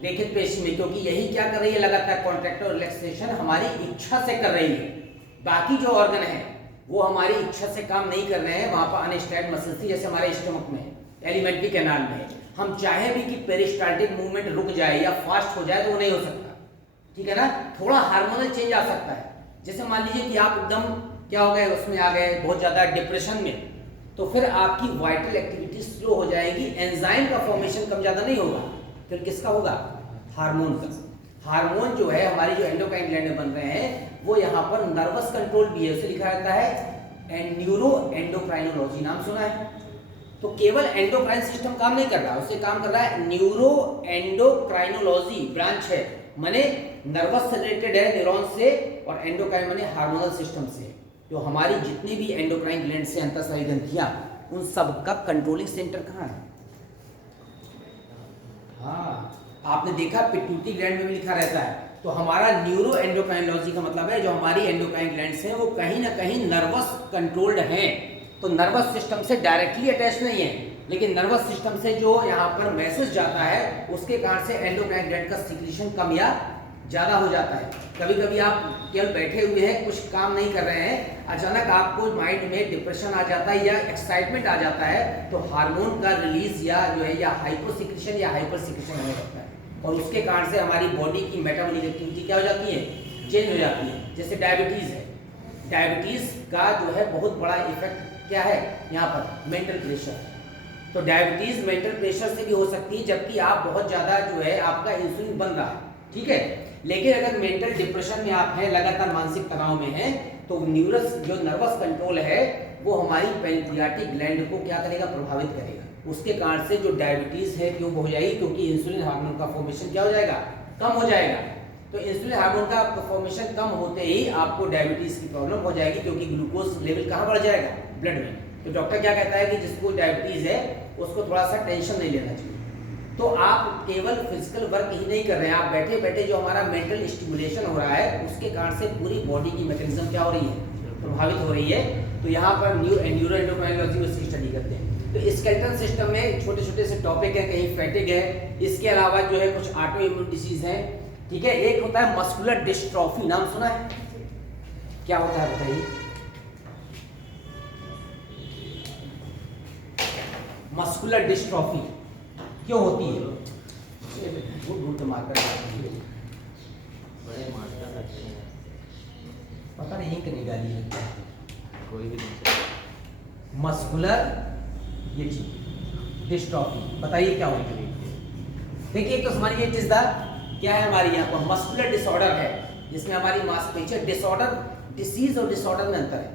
रेखित पेशी में, क्योंकि यही क्या कर रही है, लगातार कॉन्ट्रैक्ट और रिलैक्सेशन हमारी इच्छा से कर रही है। बाकी जो ऑर्गन है वो हमारी इच्छा से काम नहीं कर रहे हैं, वहां पर अनस्टाइल्ड मसल्स थी, जैसे हमारे स्टमक में, एलिमेंट्री कैनाल में। हम चाहे भी कि पेरिस्टाल्टिक मूवमेंट रुक जाए या फास्ट हो जाए तो वो नहीं हो सकता, ठीक है ना। थोड़ा हार्मोनल चेंज आ सकता है, जैसे मान लीजिए कि आप एकदम क्या हो गए, उसमें आ गए बहुत ज्यादा डिप्रेशन में, तो फिर आपकी वाइटल एक्टिविटी स्लो हो जाएगी, एंजाइम का फॉर्मेशन कम ज्यादा नहीं होगा, फिर किसका होगा, हार्मोन का। हार्मोन जो है हमारी जो एंडोक्राइन ग्लैंड में बन रहे हैं वो यहाँ पर नर्वस कंट्रोल भी है, उसे लिखा रहता है न्यूरो एंडोक्राइनोलॉजी, नाम सुना है। तो केवल एंडोक्राइन सिस्टम काम नहीं कर रहा, उससे काम कर रहा है न्यूरो एंडोक्राइनोलॉजी ब्रांच है, माने नर्वस से रिलेटेड है, न्यूरॉन से, और एंडोक्राइन माने हार्मोनल सिस्टम से। जो हमारी जितनी भी एंडोक्राइन ग्लैंड से अंतःस्रावी ग्रंथियां, उन सब का कंट्रोलिंग सेंटर कहाँ है। हाँ, आपने देखा पिट्यूटरी ग्लैंड में भी लिखा रहता है। तो हमारा न्यूरो एंडोक्राइनोलॉजी का मतलब है जो हमारी एंडोक्राइन ग्लैंड्स हैं वो कहीं ना कहीं नर्वस कंट्रोल्ड हैं। तो नर्वस सिस्टम से डायरेक्टली अटैच नहीं है, लेकिन नर्वस सिस्टम से जो यहाँ पर मैसेज जाता है उसके कारण से एंडोक्राइन ग्लैंड का सिक्रीशन कम या ज़्यादा हो जाता है। कभी कभी आप केवल बैठे हुए हैं, कुछ काम नहीं कर रहे हैं, अचानक आपको माइंड में डिप्रेशन आ जाता है या एक्साइटमेंट आ जाता है, तो हार्मोन का रिलीज या जो है या हाइपोसिक्रीशन या हाइपर सिक्रीशन होने लगता है, और उसके कारण से हमारी बॉडी की मेटाबॉलिक एक्टिविटी क्या हो जाती है, चेंज हो जाती है। जैसे डायबिटीज़ है, डायबिटीज़ का जो है बहुत बड़ा इफेक्ट क्या है यहाँ पर, मेंटल प्रेशर। तो डायबिटीज़ मेंटल प्रेशर से भी हो सकती है, जबकि आप बहुत ज़्यादा जो है आपका इंसुलिन बन रहा है, ठीक है। लेकिन अगर मेंटल डिप्रेशन में आप हैं, लगातार मानसिक तनाव में हैं, तो न्यूरस जो नर्वस कंट्रोल है वो हमारी पैंक्रियाटिक ग्लैंड को क्या करेगा, प्रभावित करेगा। उसके कारण से जो डायबिटीज़ है क्यों हो जाएगी, क्योंकि इंसुलिन हार्मोन का फॉर्मेशन क्या हो जाएगा, कम हो जाएगा। तो इंसुलिन हार्मोन का फॉर्मेशन कम होते ही आपको डायबिटीज़ की प्रॉब्लम हो जाएगी, क्योंकि ग्लूकोज लेवल कहाँ बढ़ जाएगा, ब्लड में। तो डॉक्टर क्या कहता है कि जिसको डायबिटीज़ है उसको थोड़ा सा टेंशन नहीं लेना चाहिए। तो आप केवल फिजिकल वर्क ही नहीं कर रहे हैं, आप बैठे बैठे जो हमारा मेंटल स्टिमुलेशन हो रहा है उसके कारण से पूरी बॉडी की मैकेनिज्म क्या हो रही है, प्रभावित हो रही है। तो यहाँ पर न्यूरो एंडोक्राइनोलॉजी में स्टडी करते हैं। तो स्केलेटल सिस्टम में छोटे छोटे से टॉपिक है, कहीं फैटिग है, इसके अलावा जो है कुछ ऑटो इम्यून डिसीज है, ठीक है। एक होता है मस्कुलर डिस्ट्रॉफी, नाम सुना है, क्या होता है बताइए। मस्कुलर डिस्ट्रॉफी क्यों होती है, पता नहीं कि निकाली है कोई भी मस्कुलर ये चीज डिस्ट्रॉफी, बताइए क्या होती है। देखिए तो हमारी ये चीज क्या है, हमारी यहाँ पर मस्कुलर डिसऑर्डर है, जिसमें हमारी मांसपेशियां, डिसऑर्डर, डिसीज और डिसऑर्डर में अंतर है,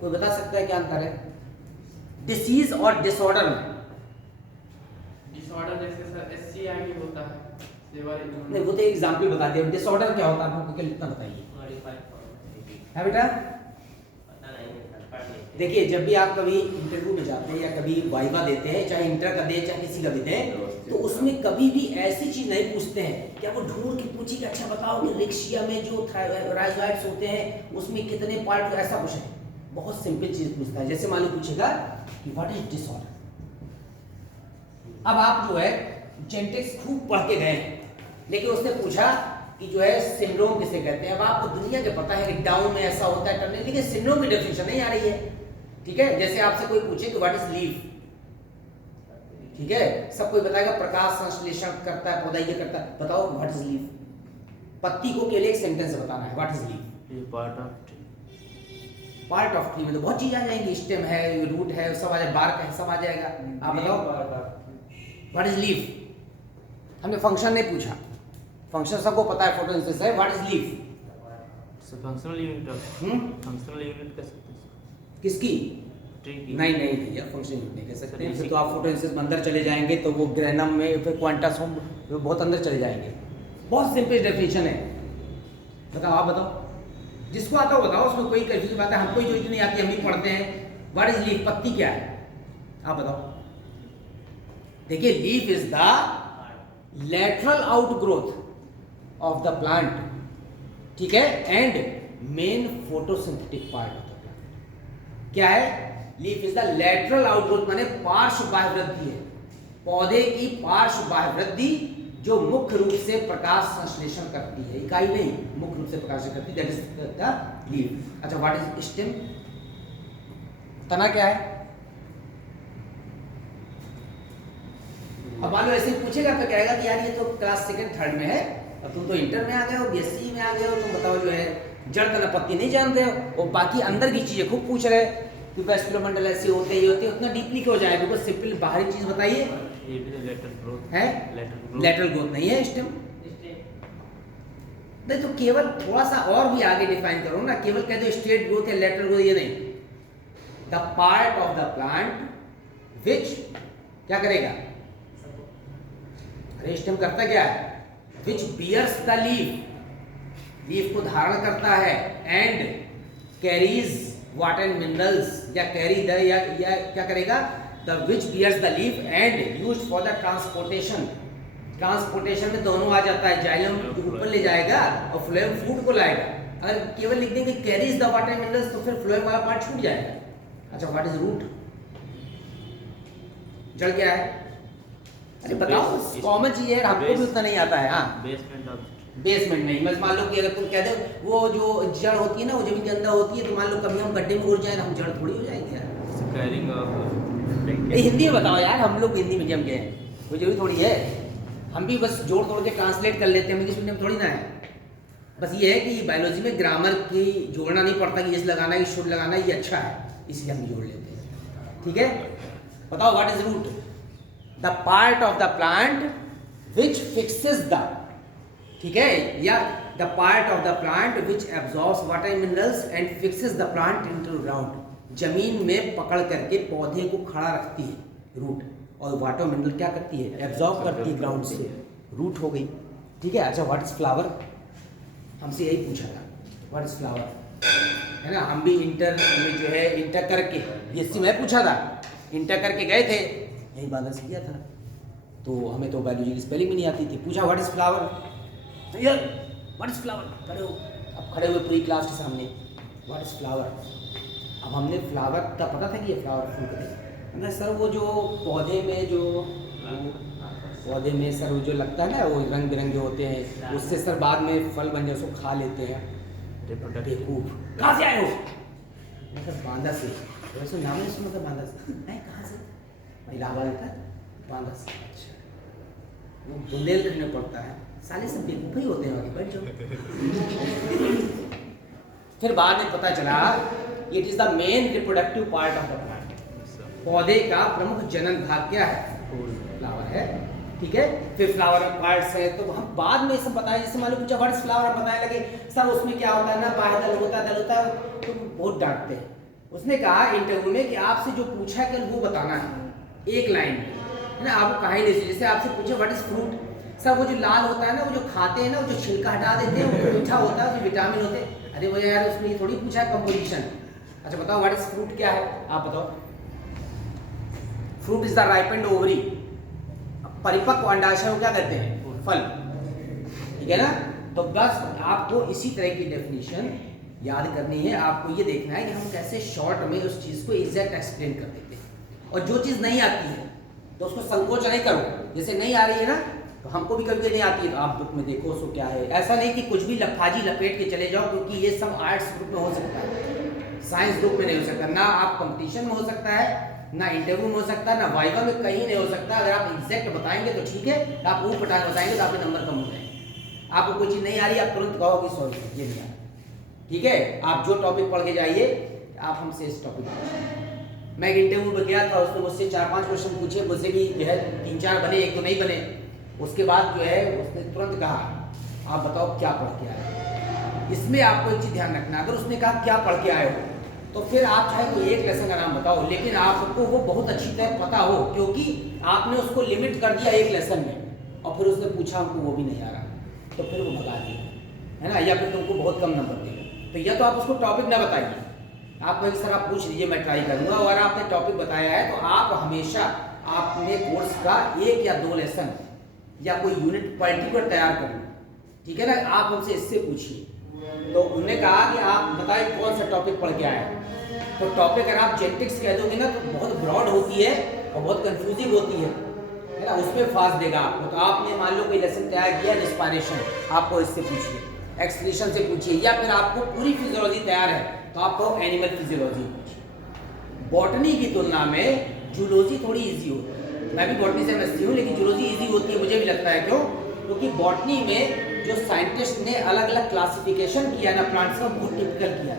कोई बता सकता है क्या अंतर है डिसीज और डिसऑर्डर में। डिसऑर्डर जैसे सर SCID होता है, नहीं वो तो एग्जांपल बता दिया, डिसऑर्डर क्या होता है आपको क्या लिखना बताइए। है बेटा, देखिए जब भी आप कभी इंटरव्यू में जाते हैं या कभी वाइवा देते हैं, चाहे इंटर का दें चाहे किसी का भी दें, तो उसमें कभी भी ऐसी चीज नहीं पूछते हैं कि आपको ढूंढ के पूछिए कि अच्छा बताओ कि रिक्शिया में जो राइजोइड्स होते हैं उसमें कितने पार्ट, ऐसा कुछ नहीं, बहुत सिंपल चीज पूछता है। जैसे मान लो पूछेगा कि व्हाट इज डिसऑर्डर। अब आप जो है जेनेटिक्स खूब पढ़ के गए, लेकिन उसने पूछा कि जो है सिंड्रोम किसे कहते हैं। अब आपको दुनिया के पता है कि डाउन में ऐसा होता है, टर्निंग, लेकिन सिंड्रोम की डेफिनेशन नहीं आ रही है, ठीक है। जैसे आपसे कोई पूछे कि व्हाट इज लीफ, ठीक है, सब कोई बताएगा प्रकाश संश्लेषण करता है पौधा, ये करता है, बताओ व्हाट इज लीफ। पत्ती को केवल एक सेंटेंस से बताना है, what is leaf. Part of tree में तो बहुत चीज आ जाएंगी, स्टेम है, रूट है, सब आ जाएगा, बार्क है, सब आ जाएगा। आप बताओ व्हाट इज लीफ। हमने फंक्शन नहीं पूछा, फंक्शन सबको पता है, फोटोसिंथेसिस है, what is leaf. Functional unit functional unit कह सकते हैं किसकी, ट्री की। नहीं नहीं भैया फंक्शन यूनिट नहीं कह सकते, फिर तो आप फोटोसिंथेसिस में अंदर चले जाएंगे, तो वो ग्रेनम में फिर क्वांटासोम बहुत अंदर चले जाएंगे। बहुत सिंपल डेफिनेशन है, बताओ आप बताओ। जिसको आता हो बताओ, उसमें कोई कंफ्यूजन बात है? हमको जो नहीं आती हम ही पढ़ते हैं। What is leaf? पत्ती क्या है आप बताओ। देखिए leaf is the lateral outgrowth of the plant, ठीक है, and main photosynthetic part of the plant. क्या है? Leaf is the lateral outgrowth, माने पार्श्व बाह्य वृद्धि है, पौधे की पार्श्व बाह्य वृद्धि जो मुख्य रूप से प्रकाश संश्लेषण करती है, इकाई नहीं, मुख्य रूप से प्रकाश करती है, दैट इज द लीफ। अच्छा, व्हाट इज स्टेम? तना क्या है? अब मान लो ऐसे पूछेगा तो कहेगा कि यार ये तो क्लास सेकंड थर्ड में है और तुम तो इंटर में आ गए हो, बीएससी में आ गए हो, तुम बताओ जो है जड़ तना पत्ती नहीं जानते हो, और बाकी अंदर की चीजें खूब पूछ रहे कि वेस्टिबुलोमंडल ऐसे होते ही होते, उतना डीपली क्यों जाए? बिल्कुल सिंपल बाहरी चीज बताइए। ये भी लेटरल ग्रोथ है, लेटरल ग्रोथ नहीं है स्टेम। नहीं तो केवल थोड़ा सा और भी आगे डिफाइन करो ना, केवल कह दो स्ट्रेट ग्रोथ या लेटरल ग्रोथ, ये नहीं। The part of the plant which क्या करेगा? अरे स्टेम करता क्या है? Which bears the leaf, leaf को धारण करता है, and carries water and minerals, या कैरी द या क्या करेगा? The which bears the leaf and used for the transportation. Transportation में दोनों आ जाता है, जाइलम ऊपर ले जाएगा और फ्लोएम फूड को लाएगा। अगर केवल लिख देंगे carries the water and minerals तो फिर फ्लोएम वाला पार्ट छूट जाएगा। अच्छा, व्हाट इज रूट? जड़ क्या है? अरे बताओ, कॉमन चीज है, हमको भी उतना नहीं आता है। हाँ, बेसमेंट ऑफ बेसमेंट नहीं, बस मान लो कि अगर तुम कह दो वो जो जड़ होती है ना, वो जमीन के अंदर होती है, तो मान लो कभी हम गड्ढे में उड़ जाए तो हम जड़ थोड़ी हो जाएंगे यार। कैरिंग ऑफ हिंदी में बताओ यार, हम लोग हिंदी मीडियम के हैं, कोई जरूरी थोड़ी है, हम भी बस जोड़ तोड़ के ट्रांसलेट कर लेते हैं, इंग्लिश मीडियम थोड़ी ना है। बस ये है कि बायोलॉजी में ग्रामर की जोड़ना नहीं पड़ता कि इस लगाना है, शुड लगाना है, ये अच्छा है, इसलिए हम जोड़ लेते हैं। ठीक है, बताओ what is root? The part of the plant which fixes the, ठीक है, या the part of the plant which absorbs water minerals and fixes the plant into ground, जमीन में पकड़ करके पौधे को खड़ा रखती है रूट, और वाटर मिनरल क्या करती है? एब्जॉर्ब करती है ग्राउंड से, रूट हो गई। ठीक है। अच्छा, व्हाट इज फ्लावर? हमसे यही पूछा था, व्हाट इज फ्लावर, है ना। हम भी इंटर में जो है इंटर करके, बीएससी में पूछा था, इंटर करके गए थे, यही बादल से किया था, तो हमें तो बायोलॉजी की स्पेलिंग भी नहीं आती थी। पूछा व्हाट इज फ्लावर, तो यार व्हाट इज फ्लावर, खड़े हो, अब खड़े हुए पूरी क्लास के सामने, व्हाट इज फ्लावर। अब हमने फ्लावर का पता था कि ये फ्लावर फूल करें, सर वो जो पौधे में जो पौधे में सर वो जो लगता है ना, वो रंग बिरंगे होते हैं, उससे सर बाद में फल बन जाए, उसको खा लेते हैं। बेवकूफ, कहाँ से आए हो? सर बांदा से। वैसे नाम नहीं सुना था बांदा से? नहीं, कहाँ से? इलाहाबाद का बांदा से। अच्छा, वो बुंदेलखंड में पड़ता है, साले सब बेवकूफ ही होते हैं, आगे बैठ जाओ। फिर बाद में पता चला it is the main reproductive part of the plant, पौधे का प्रमुख जनन भाग क्या है? फ्लावर है। ठीक है, फिर फ्लावर में पार्ट्स है, तो हम बाद में सब बताएं। जैसे मान लो पूछा व्हाट इज फ्लावर, बताने लगे सर उसमें क्या होता है ना, बाह्य दल होता है, तो बहुत डांटते हैं। उसने कहा इंटरव्यू में कि आपसे जो पूछा है कल वो बताना है, एक लाइन है ना, आपको कहा ही नहीं। जैसे आपसे पूछे व्हाट इज फ्रूट, सर वो जो लाल होता है ना, वो जो खाते हैं ना, वो जो छिलका हटा देते हैं, वो मीठा होता है, उसमें विटामिन होते हैं। अरे वो यार उसमें ये थोड़ी पूछा है कंपोजिशन। अच्छा बताओ व्हाट इज फ्रूट क्या है, आप बताओ। Fruit is the ripened ovary, परिपक्व अंडाशय को क्या कहते हैं? फल। ठीक है ना, तो बस आपको इसी तरह की डेफिनेशन याद करनी है। आपको ये देखना है कि हम कैसे शॉर्ट में उस चीज को एग्जैक्ट एक्सप्लेन कर देते हैं, और जो चीज नहीं आती है तो उसको संकोच नहीं करो। जैसे नहीं आ रही है ना, तो हमको भी कभी नहीं आती है, तो आप बुक में देखो उसको क्या है। ऐसा नहीं कि कुछ भी लफाजी लपेट के चले जाओ, क्योंकि ये सब आर्ट्स ग्रुप में हो सकता है, साइंस ग्रुप में नहीं हो सकता। ना आप कंपटीशन में हो सकता है, ना इंटरव्यू में हो सकता है, ना वाइवा में, कहीं नहीं हो सकता। अगर आप एग्जैक्ट बताएंगे तो ठीक है, आप ऊट पटांग बताएंगे तो आपके नंबर कम हो जाएंगे। आपको कोई चीज़ नहीं आ रही, आप तुरंत कहो कि सॉरी ये नहीं आ रहा। ठीक है, आप जो टॉपिक पढ़ के जाइए, आप हमसे इस टॉपिक पर। मैं एक इंटरव्यू में गया था, उसने मुझसे 4-5 क्वेश्चन पूछे, मुझसे भी जो है 3-4 बने, एक तो नहीं बने। उसके बाद जो है उसने तुरंत कहा आप बताओ क्या पढ़ के आए। इसमें आपको एक चीज़ ध्यान रखना, अगर उसने कहा क्या पढ़ के आए हो, तो फिर आप चाहे कोई एक लेसन का नाम बताओ, लेकिन आपको वो बहुत अच्छी तरह पता हो, क्योंकि आपने उसको लिमिट कर दिया एक लेसन में, और फिर उसने पूछा हमको वो भी नहीं आ रहा, तो फिर वो भगा दिया, है ना, या फिर तुमको बहुत कम नंबर देगा। तो या तो आप उसको टॉपिक ना बताइए, आप मेरे सर आप पूछ लीजिए, मैं ट्राई करूंगा, और आपने टॉपिक बताया है तो आप हमेशा अपने कोर्स का 1 या 2 लेसन या कोई यूनिट पर्टिकुलर तैयार करें, ठीक है ना। आप हमसे इससे पूछिए। तो उन्होंने कहा कि आप बताइए कौन सा टॉपिक पढ़ के आए हैं। तो टॉपिक अगर आप जेनेटिक्स कह दोगे ना तो बहुत ब्रॉड होती है और बहुत कंफ्यूजिंग होती है ना, उसमें फास्ट देगा आपको। तो आपने मान लो कोई लेसन तैयार किया रिस्पायरेशन, आपको इससे पूछिए, एक्सक्रीशन से पूछिए, या फिर आपको पूरी फिजियोलॉजी तैयार है तो आपको एनिमल फिजियोलॉजी पूछिए। बॉटनी की तुलना में जूलॉजी थोड़ी इजी होती है। मैं भी बॉटनी से समझती हूँ, लेकिन जूलॉजी इजी होती है, मुझे भी लगता है। क्यों? क्योंकि बॉटनी में जो साइंटिस्ट ने अलग अलग क्लासिफिकेशन किया ना प्लांट्स का, बहुत टिपिकल किया,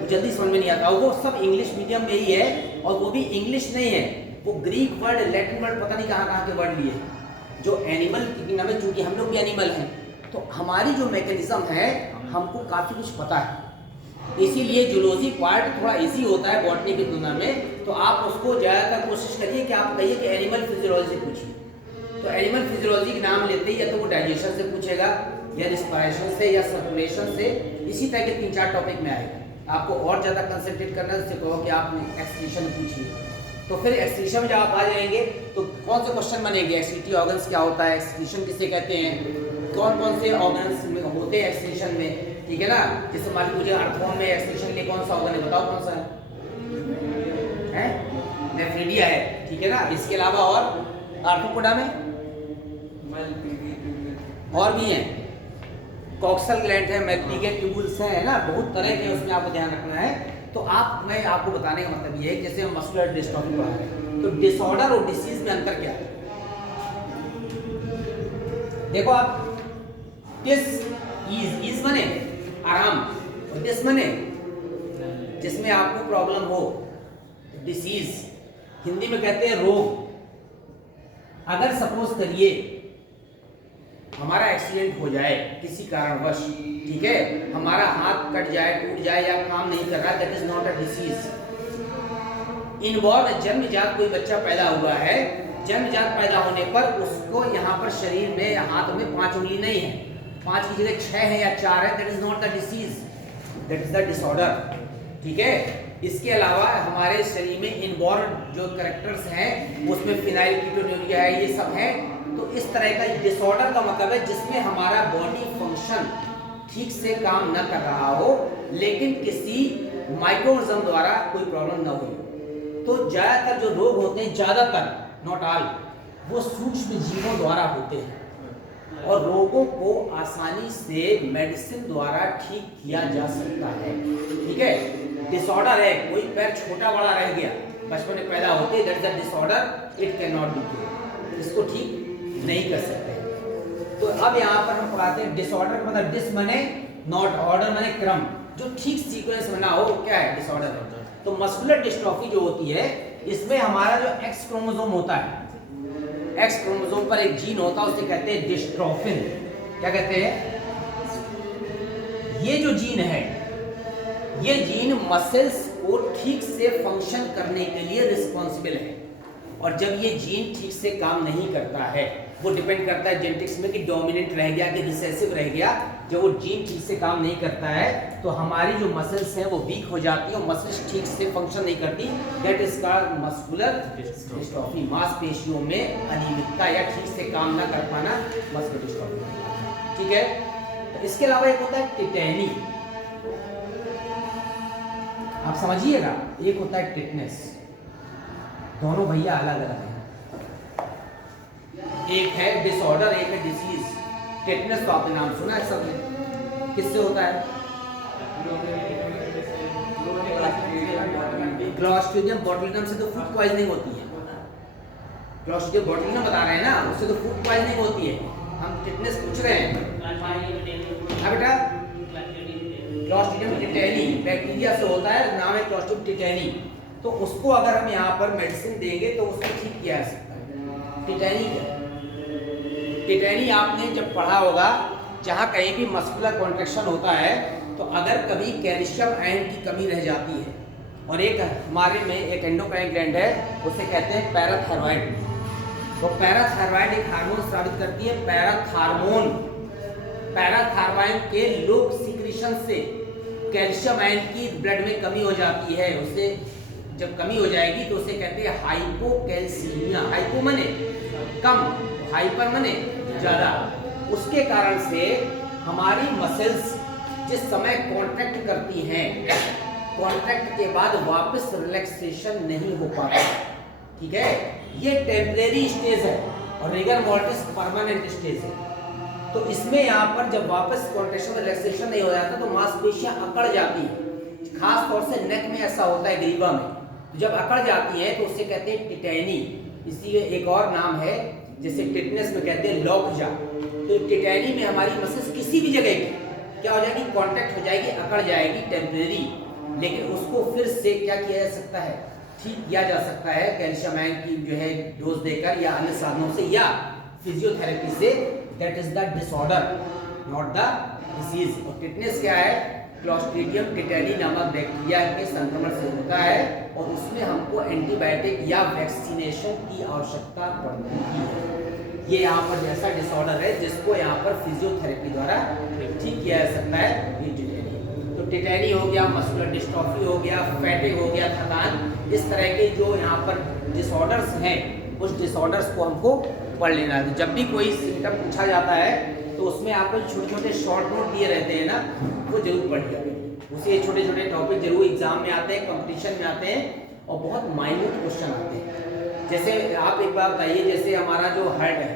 वो जल्दी समझ में नहीं आता। वो सब इंग्लिश मीडियम में ही है, और वो भी इंग्लिश नहीं है, वो ग्रीक वर्ड, लैटिन वर्ड, पता नहीं कहाँ के वर्ड लिए जो एनिमल की नाम है। चूंकि हम लोग भी एनिमल हैं तो हमारी जो मैकेनिज्म है हमको काफ़ी कुछ पता है, इसीलिए जूलॉजी पार्ट थोड़ा इजी होता है बॉटनी की तुलना में। तो आप उसको ज़्यादातर कोशिश करिए कि आप कहिए कि एनिमल फिजियोलॉजी से पूछिए। तो एनिमल फिजियोलॉजी का नाम लेते ही या तो वो डाइजेशन से पूछेगा, या रिस्पायरेशन से, या सर्कुलेशन से, इसी तरह के 3-4 टॉपिक में आएगा। आपको और ज़्यादा कंसंट्रेट करना है, उससे कहो कि आप एक्सक्रीशन पूछिए। तो फिर एक्सक्रीशन में जब आप आ जाएंगे तो कौन से क्वेश्चन बनेंगे, एक्सक्रीटरी ऑर्गन्स क्या होता है, एक्सक्रीशन किसे कहते हैं, कौन कौन से ऑर्गन्स होते हैं एक्सक्रीशन में, ठीक है ना। जैसे मान लीजिए अर्थवॉर्म में एक्सक्रीशन के लिए कौन सा ऑर्गन है, बताओ कौन सा है? नेफ्रिडिया है, ठीक है ना। इसके अलावा और आर्थ्रोपोडा में और भी हैं, कॉक्सल ग्लैंड है, मैग्नीगेट ट्यूबुल्स है ना, बहुत तरह के, उसमें आपको ध्यान रखना है। तो मैं आपको बताने का मतलब ये है, जैसे हम मस्कुलर डिस्ट्रॉफी पढ़ा रहे हैं, तो डिसऑर्डर और डिसीज में अंतर क्या है? देखो आप, डिस इज मने आराम, और डिस मने जिसमें आपको प्रॉब्लम हो, डिसीज हिंदी में कहते हैं रोग। अगर सपोज करिए हमारा एक्सीडेंट हो जाए किसी कारणवश, ठीक है, हमारा हाथ कट जाए, टूट जाए, या काम नहीं कर रहा, that is not a disease. Inborn जन्मजात कोई बच्चा पैदा हुआ है, जन्मजात पैदा होने पर उसको यहाँ पर शरीर में, हाथ में 5 उंगली नहीं है, 5 की जगह 6 है या 4 है, that is not the disease, that is the disorder, ठीक है। इसके अलावा हमारे शरीर में इनबॉर्न जो कैरेक्टर्स हैं उसमें फिनाइलकीटोन्यूरिया है, ये सब है। तो इस तरह का डिसऑर्डर का मतलब है जिसमें हमारा बॉडी फंक्शन ठीक से काम न कर रहा हो, लेकिन किसी माइक्रोऑर्गेनिज्म द्वारा कोई प्रॉब्लम न हो। तो ज्यादातर जो रोग होते हैं, ज्यादातर नॉट ऑल, वो सूक्ष्म जीवों द्वारा होते हैं, और रोगों को आसानी से मेडिसिन द्वारा ठीक किया जा सकता है, ठीक है। डिसऑर्डर है, कोई पैर छोटा बड़ा रह गया बचपन में पैदा होते, that is a disorder, it can not be cured, इसको ठीक नहीं कर सकते। तो अब यहाँ पर हम पढ़ाते हैं डिसऑर्डर मतलब डिस माने नॉट, ऑर्डर माने क्रम, जो ठीक सीक्वेंस में ना हो, क्या है डिसऑर्डर। तो मस्कुलर डिस्ट्रॉफी जो होती है, इसमें हमारा जो एक्स क्रोमोसोम होता है, एक्स क्रोमोसोम पर एक जीन होता है, उसे कहते हैं डिस्ट्रोफिन। क्या कहते हैं? ये जो जीन है, ये जीन मसल्स को ठीक से फंक्शन करने के लिए रिस्पॉन्सिबल है, और जब ये जीन ठीक से काम नहीं करता है, वो डिपेंड करता है जेनेटिक्स में कि डोमिनेंट रह गया कि रिसेसिव रह गया। जब वो जीन ठीक से काम नहीं करता है तो हमारी जो मसल्स हैं वो वीक हो जाती है, और मसल्स ठीक से फंक्शन नहीं करती, that is called muscular dystrophy. मांसपेशियों में अनियमितता या ठीक से काम ना कर पाना मस्कुलर डिस्ट्रॉफी, ठीक है। तो इसके अलावा एक होता है टिटेनी, आप समझिएगा, एक होता है टिटनेस, दोनों भैया अलग अलग हैं, एक है डिसऑर्डर, एक है डिसीज। टिटनेस तो आपने नाम सुना है सबने, किससे होता है? क्लॉस्ट्रिडियम बोटुलिनम से तो फूड पॉइजनिंग होती है, क्लॉस्ट्रिडियम बोटुलिनम बता रहे हैं ना, उससे तो फूड पॉइजनिंग होती है। हम टिटनेस पूछ रहे हैं। हाँ बेटा, क्लॉस्ट्रिडियम टिटेनी बैक्टीरिया से होता है, नाम है क्लॉस्ट्रिडियम टिटेनी। तो उसको अगर हम यहाँ पर मेडिसिन देंगे तो उसको ठीक किया जा सकता है। टिटेनी क्या? टिटेनी आपने जब पढ़ा होगा, जहाँ कहीं भी मस्कुलर कॉन्ट्रैक्शन होता है तो अगर कभी कैल्शियम आयन की कमी रह जाती है, और एक हमारे में एक एंडोक्राइन ग्लैंड है, उसे कहते हैं पैराथायरॉइड। तो पैराथायरॉइड एक हार्मोन स्रावित करती है, पैराथार्मोन। पैराथायरॉइड के लो सीक्रेशन से कैल्शियम आयन की ब्लड में कमी हो जाती है, उससे जब कमी हो जाएगी तो उसे कहते हैं हाइपोकैल्सीमिया। हाइपो मने कम, हाइपर मने ज्यादा। उसके कारण से हमारी मसल्स जिस समय कॉन्ट्रैक्ट करती हैं, कॉन्ट्रैक्ट के बाद वापस रिलैक्सेशन नहीं हो पाता, ठीक है। ये टेम्परेरी स्टेज है और रिगर मॉर्टिस परमानेंट स्टेज है। तो इसमें यहाँ पर जब वापस कॉन्ट्रैक्शन रिलैक्सेशन नहीं हो जाता तो मांसपेशियां अकड़ जाती है। खास तौर से नेक में ऐसा होता है, ग्रीवा में। तो जब अकड़ जाती है तो उससे कहते हैं टिटैनी। इसी एक और नाम है, जैसे टिटनेस में कहते हैं लॉकजा। तो टिटैनी में हमारी मसल्स किसी भी जगह की क्या हो जाएगी, कॉन्ट्रैक्ट हो जाएगी, अकड़ जाएगी टेम्परेरी। लेकिन उसको फिर से क्या किया जा सकता है, ठीक किया जा सकता है कैल्शियम आयन की जो है डोज देकर या अन्य साधनों से या फिजियोथेरेपी से। That is the disorder not the disease. और टिटनेस क्या है, क्लोस्ट्रीडियम टिटैनी नामक बैक्टीरिया के संक्रमण से होता है और उसमें हमको एंटीबायोटिक या वैक्सीनेशन की आवश्यकता पड़ती है। ये यहाँ पर जैसा डिसऑर्डर है जिसको यहाँ पर फिजियोथेरेपी द्वारा ठीक किया जा सकता है, ये टिटैनी। तो टिटैनी हो गया, मस्कुलर डिस्ट्रॉफी हो गया, फैटिग हो गया, थकान, इस तरह के जो यहाँ पर डिसऑर्डर्स हैं उस डिसऑर्डर्स को हमको पढ़ लेना है। तो जब भी कोई सिम्टम पूछा जाता है तो उसमें आपको छोटे छोटे शॉर्ट नोट दिए रहते हैं ना, वो जरूर पढ़िए। उसे छोटे छोटे टॉपिक जरूर एग्जाम में आते हैं, कंपटीशन में आते हैं और बहुत माइन्यूट क्वेश्चन आते हैं। जैसे आप एक बात बताइए, जैसे हमारा जो हार्ट है,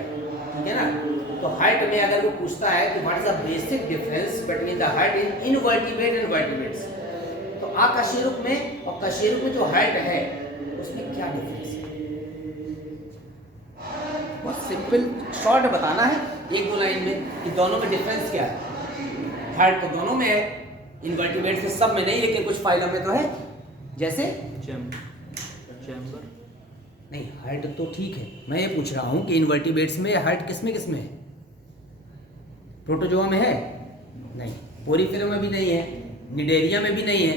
ठीक है ना, तो हार्ट में अगर वो पूछता है कि what is the basic difference between the heart in invertebrate and vertebrates, तो अकशेरुक में और कशेरुक में जो हार्ट है उसमें क्या डिफरेंस है, बहुत सिंपल शॉर्ट बताना है एक दो लाइन में कि दोनों में डिफरेंस क्या है। हार्ट तो दोनों में है, इनवर्टिब्रेट से सब में नहीं, लेकिन कुछ फाइलम में तो है। जैसे चैम्बर नहीं, हार्ट तो ठीक है, मैं ये पूछ रहा हूँ कि इनवर्टिब्रेट्स में हार्ट किसमें किसमें है, प्रोटोजोआ में है नहीं, पोरीफेरा में भी नहीं है, निडेरिया में भी नहीं है,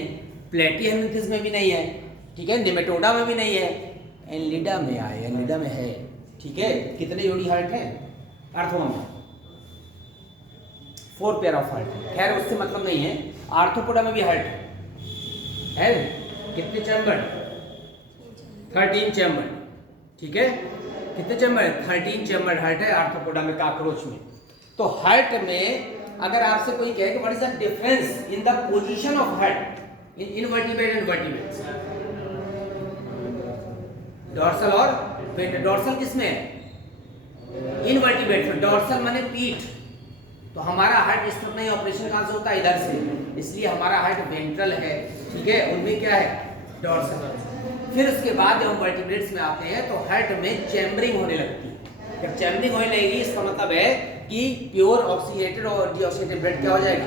प्लेटिहेल्मिन्थेस में भी नहीं है, ठीक है, निमेटोडा में भी नहीं है, एनलिडा में आए, एनलिडा में है, ठीक है। कितने जोड़ी हार्ट है आर्थोमा में, 4 पेयर ऑफ हार्ट। खैर उससे मतलब नहीं है, आर्थोपोडा में भी हार्ट है। कितने चैम्बर, 13 चैम्बर, ठीक है। कितने चैम्बर, 13 चैम्बर हार्ट है आर्थोपोडा में, काकरोच में। तो हार्ट में अगर आपसे कोई कहे कि what is the difference in the position of heart in invertebrate and vertebrates, dorsal और वेंट्रल। डॉर्सल किसमें है, इनवर्टिब्रेट में, डॉर्सल माने पीठ। तो हमारा हार्ट इस तरफ नहीं, ऑपरेशन कहां से होता है, इधर से, इसलिए हमारा हार्ट वेंट्रल है, ठीक है। उनमें क्या है, डॉर्सल। फिर उसके बाद जब हम वर्टिब्रेट्स में आते हैं तो हार्ट में चैम्बरिंग होने लगती है। जब चैम्बरिंग होने लगेगी इसका मतलब है कि प्योर ऑक्सीडेटेड और डीऑक्सीडेटेड ब्लड क्या हो जाएगा,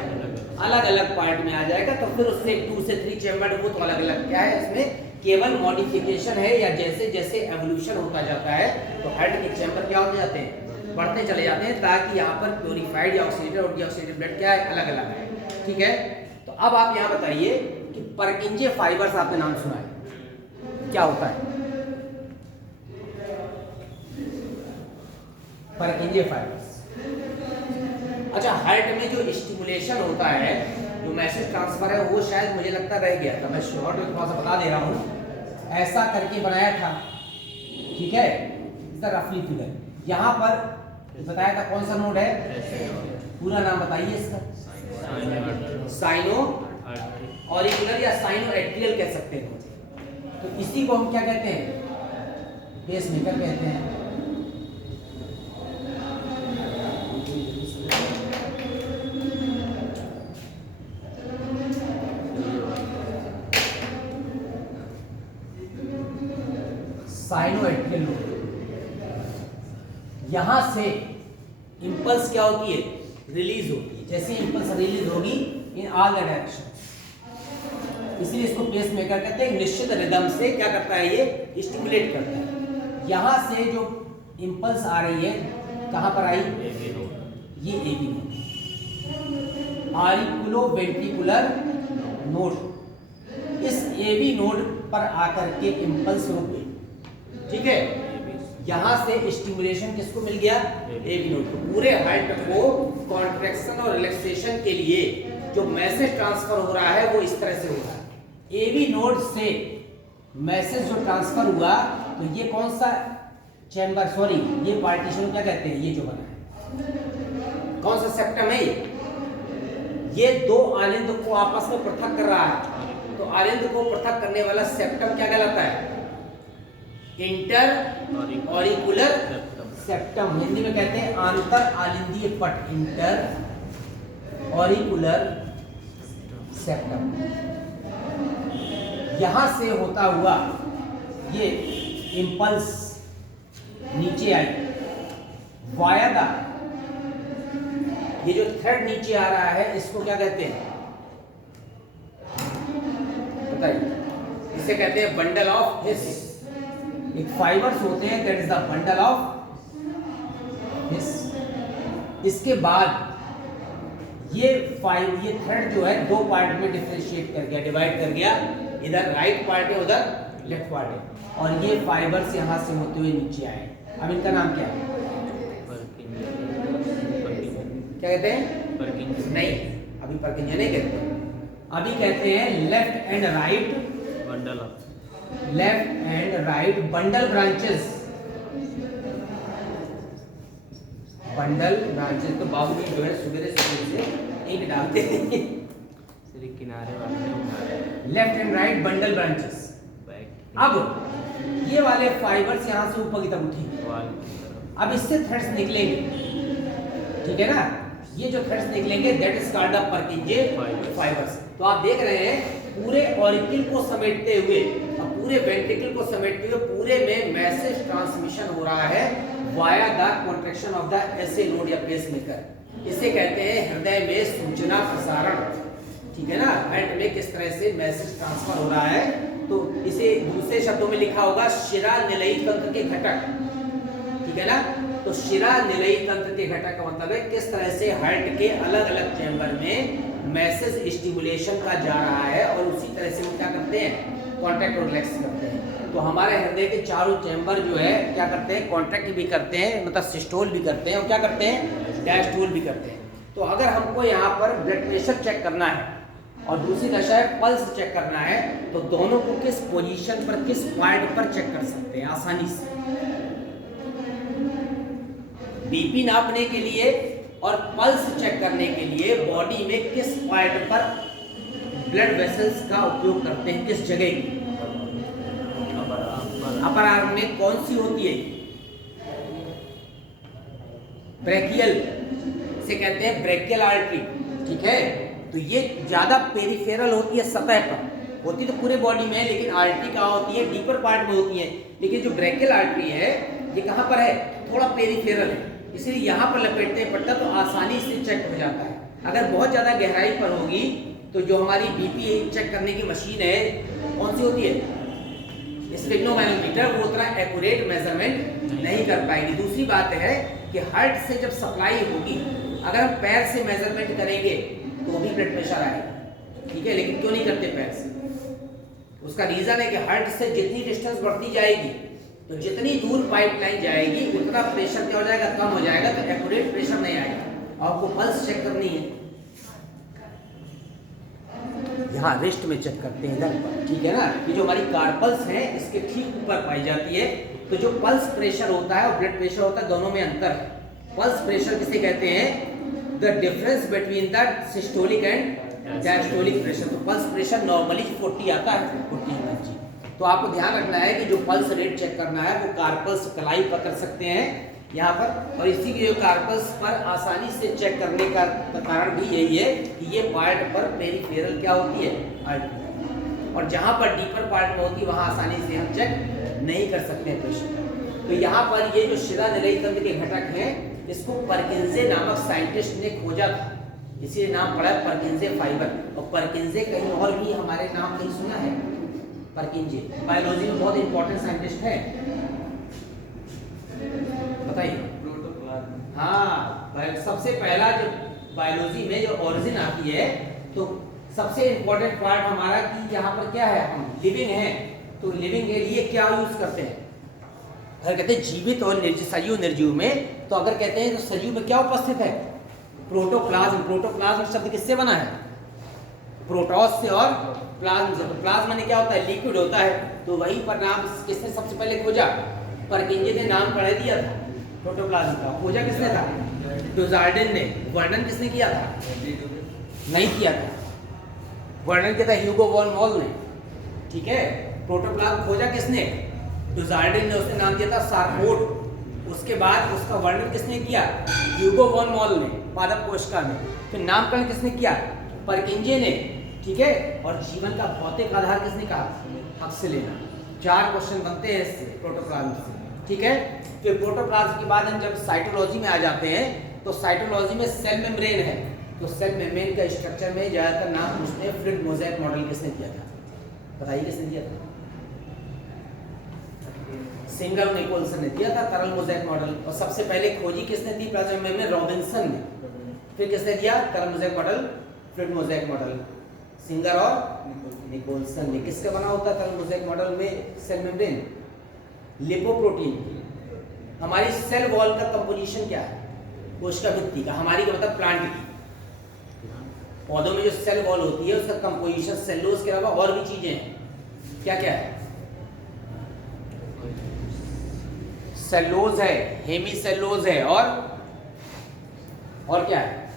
अलग अलग पार्ट में आ जाएगा। तो फिर उससे 2 से 3 चैम्बर वो तो अलग अलग क्या है, इसमें केवल मॉडिफिकेशन है, या जैसे जैसे एवोल्यूशन होता जाता है तो हार्ट के चैम्बर क्या होते जाते हैं, बढ़ते चले जाते हैं, ताकि यहाँ पर प्योरीफाइड या ऑक्सीडेटेड और डीऑक्सीडेटेड ब्लड क्या है, अलग अलग है, ठीक है। तो अब आप यहाँ बताइए कि परकिंजे फाइबर्स आपने नाम सुना है, क्या होता है परकिंजे फाइबर्स। अच्छा, हार्ट में जो स्टिमुलेशन होता है, जो मैसेज ट्रांसफर है, वो शायद मुझे लगता रह गया था, मैं शॉर्ट में थोड़ा सा बता दे रहा हूँ। ऐसा करके बनाया था, ठीक है, इसका रफली फिगर। यहाँ पर बताया था कौन सा नोड है, पूरा नाम बताइए इसका, साइनो ऑरिकुलर या साइनो एट्रियल कह सकते हैं। तो इसी को हम क्या कहते हैं, पेसमेकर कहते हैं। साइनो एट्रियल नोड, यहां से इंपल्स क्या होती है, रिलीज होती है। जैसे इंपल्स रिलीज होगी इन ऑल द डायरेक्शन, इसलिए इसको पेस मेकर कहते हैं। निश्चित रिदम से क्या करता है, ये स्टिमुलेट करता है। यहां से जो इंपल्स आ रही है कहां पर आई, ये AV node, auriculo ventricular node. इस एबी नोड पर आकर के इंपल्स रुक गई, ठीक है। यहां से स्टिमुलेशन किसको मिल गया, एबी नोड को। पूरे हार्ट को कॉन्ट्रैक्शन और रिलैक्सेशन के लिए जो मैसेज ट्रांसफर हो रहा है वो इस तरह से हो रहा है। एवी नोड से मैसेज जो ट्रांसफर हुआ, तो ये कौन सा चैम्बर, सॉरी ये पार्टीशन क्या कहते हैं, ये जो बना है कौन सा सेप्टम है ये दो आलिंद को आपस में पृथक कर रहा है। तो आलिंद को पृथक करने वाला सेप्टम क्या कहलाता है? इंटर ऑरिकुलर सेप्टम, हिंदी में कहते हैं आंतर आलिंदीय पट, इंटर ऑरिकुलर सेप्टम। यहां से होता हुआ ये इंपल्स नीचे आई वाया द, ये जो थ्रेड नीचे आ रहा है इसको क्या कहते हैं बताइए? इसे कहते हैं बंडल ऑफ हिस। एक फाइबर्स होते हैं, that is the bundle of his. इसके बाद ये थ्रेड जो है दो पार्ट में डिफरेंशिएट कर गया, डिवाइड कर गया, इधर राइट पार्ट है उधर लेफ्ट पार्ट है, और ये फाइबर्स यहां से होते हुए नीचे आए। अब इनका नाम क्या है? क्या कहते हैं? नहीं, अभी परकिंजे नहीं कहते, अभी कहते हैं left and right bundle of, left and right bundle branches. Bundle branches तो बाबू जो है सवेरे से एक डालते हैं सिर्फ किनारे वाले left and right bundle branches. अब ये वाले फाइबर्स यहां से ऊपर की तरफ उठेंगे, अब इससे थ्रेड्स निकलेंगे, ठीक है ना? ये जो थ्रेड्स निकलेंगे that is called the परकिंजे fibres. तो आप देख रहे हैं पूरे ऑरिकल को समेटते हुए और पूरे वेंट्रिकल को समेटते हुए पूरे में मैसेज ट्रांसमिशन हो रहा है via the contraction of the SA node या पेसमेकर। इसे कहते हैं हृदय में सूचना प्रसारण, ठीक है ना? हार्ट में किस तरह से मैसेज ट्रांसफर हो रहा है, तो इसे दूसरे शब्दों में लिखा होगा शिरा निलयी तंत्र के घटक, ठीक है ना? तो शिरा निलयी तंत्र के घटक का मतलब है किस तरह से हार्ट के अलग अलग चैम्बर में मैसेज स्टिमुलेशन का जा रहा है और उसी तरह से वो क्या करते हैं, कॉन्ट्रैक्ट और रिलैक्स करते हैं। तो हमारे हृदय के चारों चैम्बर जो है क्या करते हैं, कॉन्ट्रैक्ट भी करते हैं, मतलब सिस्टोल भी करते हैं और क्या करते हैं, डायस्टोल भी करते हैं। तो अगर हमको यहाँ पर ब्लड प्रेशर चेक करना है और दूसरी दशा है पल्स चेक करना है, तो दोनों को किस पोजीशन पर, किस पॉइंट पर चेक कर सकते हैं आसानी से? बीपी नापने के लिए और पल्स चेक करने के लिए बॉडी में किस पॉइंट पर ब्लड वेसल्स का उपयोग करते हैं, किस जगह की? अपर आर्म में कौन सी होती है? ब्रेकियल, इसे कहते हैं ब्रेकियल आर्टरी, ठीक है? तो ये ज्यादा पेरिफेरल होती है, सतह पर होती तो पूरे बॉडी में है, लेकिन आर्टरी कहाँ होती है, डीपर पार्ट में होती है। लेकिन जो ब्रेकियल आर्टरी है ये कहाँ पर है, थोड़ा पेरिफेरल है, इसलिए यहाँ पर लपेटने पड़ता तो आसानी से चेक हो जाता है। अगर बहुत ज्यादा गहराई पर होगी तो जो हमारी बीपी चेक करने की मशीन है कौन सी होती है, स्फिग्नोमैनोमीटर, वो उतना एक्यूरेट मेजरमेंट नहीं कर पाएगी। दूसरी बात है कि हार्ट से जब सप्लाई होगी, अगर हम पैर से मेजरमेंट करेंगे तो भी ब्लड प्रेशर आएगा, ठीक है? लेकिन क्यों नहीं करते पैर से? उसका रीजन है कि हार्ट से जितनी डिस्टेंस बढ़ती जाएगी तो जितनी दूर पाइपलाइन जाएगी उतना प्रेशर क्या हो जाएगा, कम हो जाएगा, तो एक्यूरेट प्रेशर नहीं आएगा। आपको पल्स चेक करनी है, यहाँ रिस्ट में चेक करते हैं इधर, ठीक है ना? ये जो हमारी कार्पल्स है इसके ठीक ऊपर पाई जाती है। तो जो पल्स प्रेशर होता है और ब्लड प्रेशर होता है, दोनों में अंतर है। पल्स प्रेशर किसे कहते हैं, the difference between the systolic and diastolic pressure. तो पल्स प्रेशर नॉर्मली 40 आता है, 40 एमजी। तो आपको ध्यान रखना है कि जो पल्स रेट चेक करना है वो कार्पल्स कलाई पर कर सकते हैं यहाँ पर, और इसी के जो कार्पल्स पर आसानी से चेक करने का कारण भी यही है कि ये पार्ट पर पेरिफेरल क्या होती है, आर्टरी, और जहाँ पर डीपर पार्ट में होती है वहाँ आसानी से हम चेक नहीं कर सकते हैं प्रेशर। तो यहाँ पर ये जो शिरा निलयी तंत्र के घटक हैं इसको परकिंजे नामक साइंटिस्ट ने खोजा था, इसीलिए नाम पड़ा है परकिंजे फाइबर। और परकिंजे कहीं और भी हमारे नाम नहीं सुना है, परकिंजे बायोलॉजी में बहुत इंपॉर्टेंट साइंटिस्ट है, बताइए। हाँ, सबसे पहला जो बायोलॉजी में जो ओरिजिन आती है तो सबसे इंपॉर्टेंट पार्ट हमारा कि यहाँ पर क्या है, हम लिविंग है, तो लिविंग के लिए क्या यूज करते हैं? अगर कहते हैं जीवित और सजीव निर्जीव में, तो अगर कहते हैं तो सजीव में क्या उपस्थित है, प्रोटोप्लाज्म। प्रोटोप्लाज्म शब्द किससे बना है, प्रोटोस से और प्लाज्मा से। तो प्लाज्मा में क्या होता है, लिक्विड होता है। तो वही पर नाम किसने सबसे पहले खोजा, परकिंजे ने नाम पढ़ दिया था प्रोटोप्लाज्म का। खोजा किसने था, डुज़ार्डिन ने। वर्णन किसने किया था, नहीं किया था, वर्णन किया था ह्यूगो वॉन मॉल ने। ठीक है, प्रोटोप्लाज्म खोजा किसने, डुज़ार्डिन ने, उसने नाम दिया था सारकोड। उसके बाद उसका वर्णन किसने किया, ह्यूगो वॉन मॉल ने पादप कोशिका में। फिर नामकरण किसने किया, परकिंजे ने। ठीक है, और जीवन का भौतिक आधार किसने कहा, हक्सले ने। 4 क्वेश्चन बनते हैं इससे, प्रोटोप्लाज्म से। ठीक है, फिर प्रोटोप्लाज्म के बाद हम जब साइटोलॉजी में आ जाते हैं, तो साइटोलॉजी में सेल मेम्ब्रेन है। तो सेल मेम्ब्रेन का स्ट्रक्चर में ज़्यादातर नाम पूछते हैं, फ्लूइड मोज़ेक मॉडल किसने दिया था, बताइए किसने दिया था, सिंगर निकोलसन ने दिया था तरल मोज़ेक मॉडल। और सबसे पहले खोजी किसने थी प्लाज्मा मेम्ब्रेन, रॉबिन्सन ने। फिर किसने दिया तरल mosaic model, fluid mosaic model, singer और निकोलसन ने। किसका बना होता है तरल मोज़ेक मॉडल में सेल मेम्ब्रेन, लिपोप्रोटीन। हमारी सेल वॉल का कंपोजिशन क्या है, कोशिका भित्ति का, हमारी का मतलब प्लांट की। पौधों में जो सेल वॉल होती है उसका कंपोजिशन सेलुलोज के अलावा और भी चीजें हैं। क्या क्या है, सेलुलोज है, हेमीसेलुलोज है, और क्या है,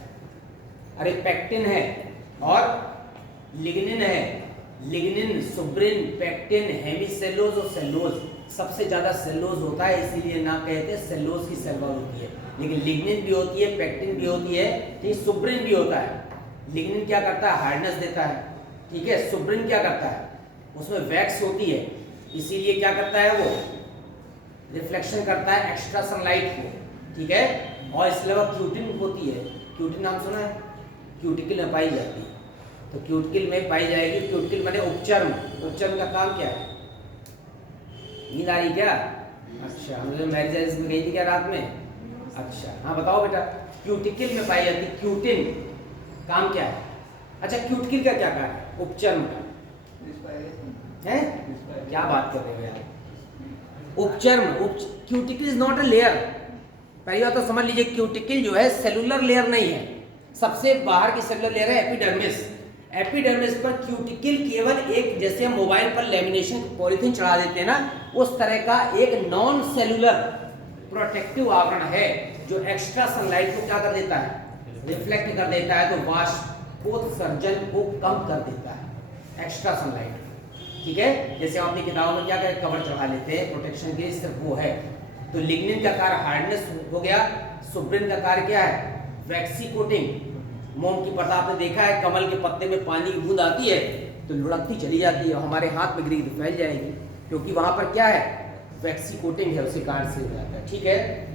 अरे पेक्टिन है और लिग्निन है। लिग्निन, सुब्रिन, पेक्टिन, हेमीसेलुलोज और सेलुलोज। सबसे ज्यादा सेलुलोज होता है, इसीलिए नाम कहते हैं सेलुलोज की सेल वॉल होती है। लेकिन लिग्निन भी होती है, पेक्टिन भी होती है, ठीक, सुब्रिन भी होता है। लिग्निन क्या करता है, हार्डनेस देता है। ठीक है, सुब्रिन क्या करता है, उसमें वैक्स होती है, इसीलिए क्या करता है, वो रिफ्लेक्शन करता है एक्स्ट्रा सनलाइट को। ठीक है, और इसके अलावा क्यूटिन होती है। क्यूटिन नाम सुना है, क्यूटिकल में पाई जाती है। तो क्यूटिकल में पाई जाएगी, क्यूटिकल माने उपचर्म। उपचर्म का काम क्या है, नींद आ रही क्या, अच्छा, मुझे मैरिज में गई थी क्या रात में, अच्छा, हाँ बताओ बेटा। क्यूटिकल में पाई जाती, क्यूटिन काम क्या है, अच्छा, क्यूटिकल का क्या काम है, उपचर्म का है, क्या बात कर रहे हो यार, उपचर्म। Cuticle is not a layer. पहली बात तो समझ लीजिए, क्यूटिकल जो है सेलुलर लेयर नहीं है, सबसे बाहर की सेलुलर लेयर है एपिडर्मिस। एपिडर्मिस पर क्यूटिकल केवल एक, जैसे हम मोबाइल पर लेमिनेशन पॉलीथीन चढ़ा देते हैं ना, उस तरह का एक नॉन सेलुलर प्रोटेक्टिव आवरण है जो एक्स्ट्रा सनलाइट को क्या कर देता है, रिफ्लेक्ट कर देता है, तो वाष्पोत्सर्जन को कम कर देता है एक्स्ट्रा सनलाइट। ठीक है, जैसे आप अपनी किताबों में क्या करें, कवर चढ़ा लेते हैं प्रोटेक्शन के लिए, सिर्फ वो है। तो लिग्निन का कार्य हार्डनेस हो गया, सुब्रिन का कार्य क्या है, वैक्सी कोटिंग। मोम की पत्ता आपने देखा है, कमल के पत्ते में पानी की बूंद आती है तो लुढ़कती चली जाती है, हमारे हाथ में गिरी तो फैल जाएगी, क्योंकि वहां पर क्या है, वैक्सी कोटिंग है, उसी कार्य से हो जाता है। ठीक है,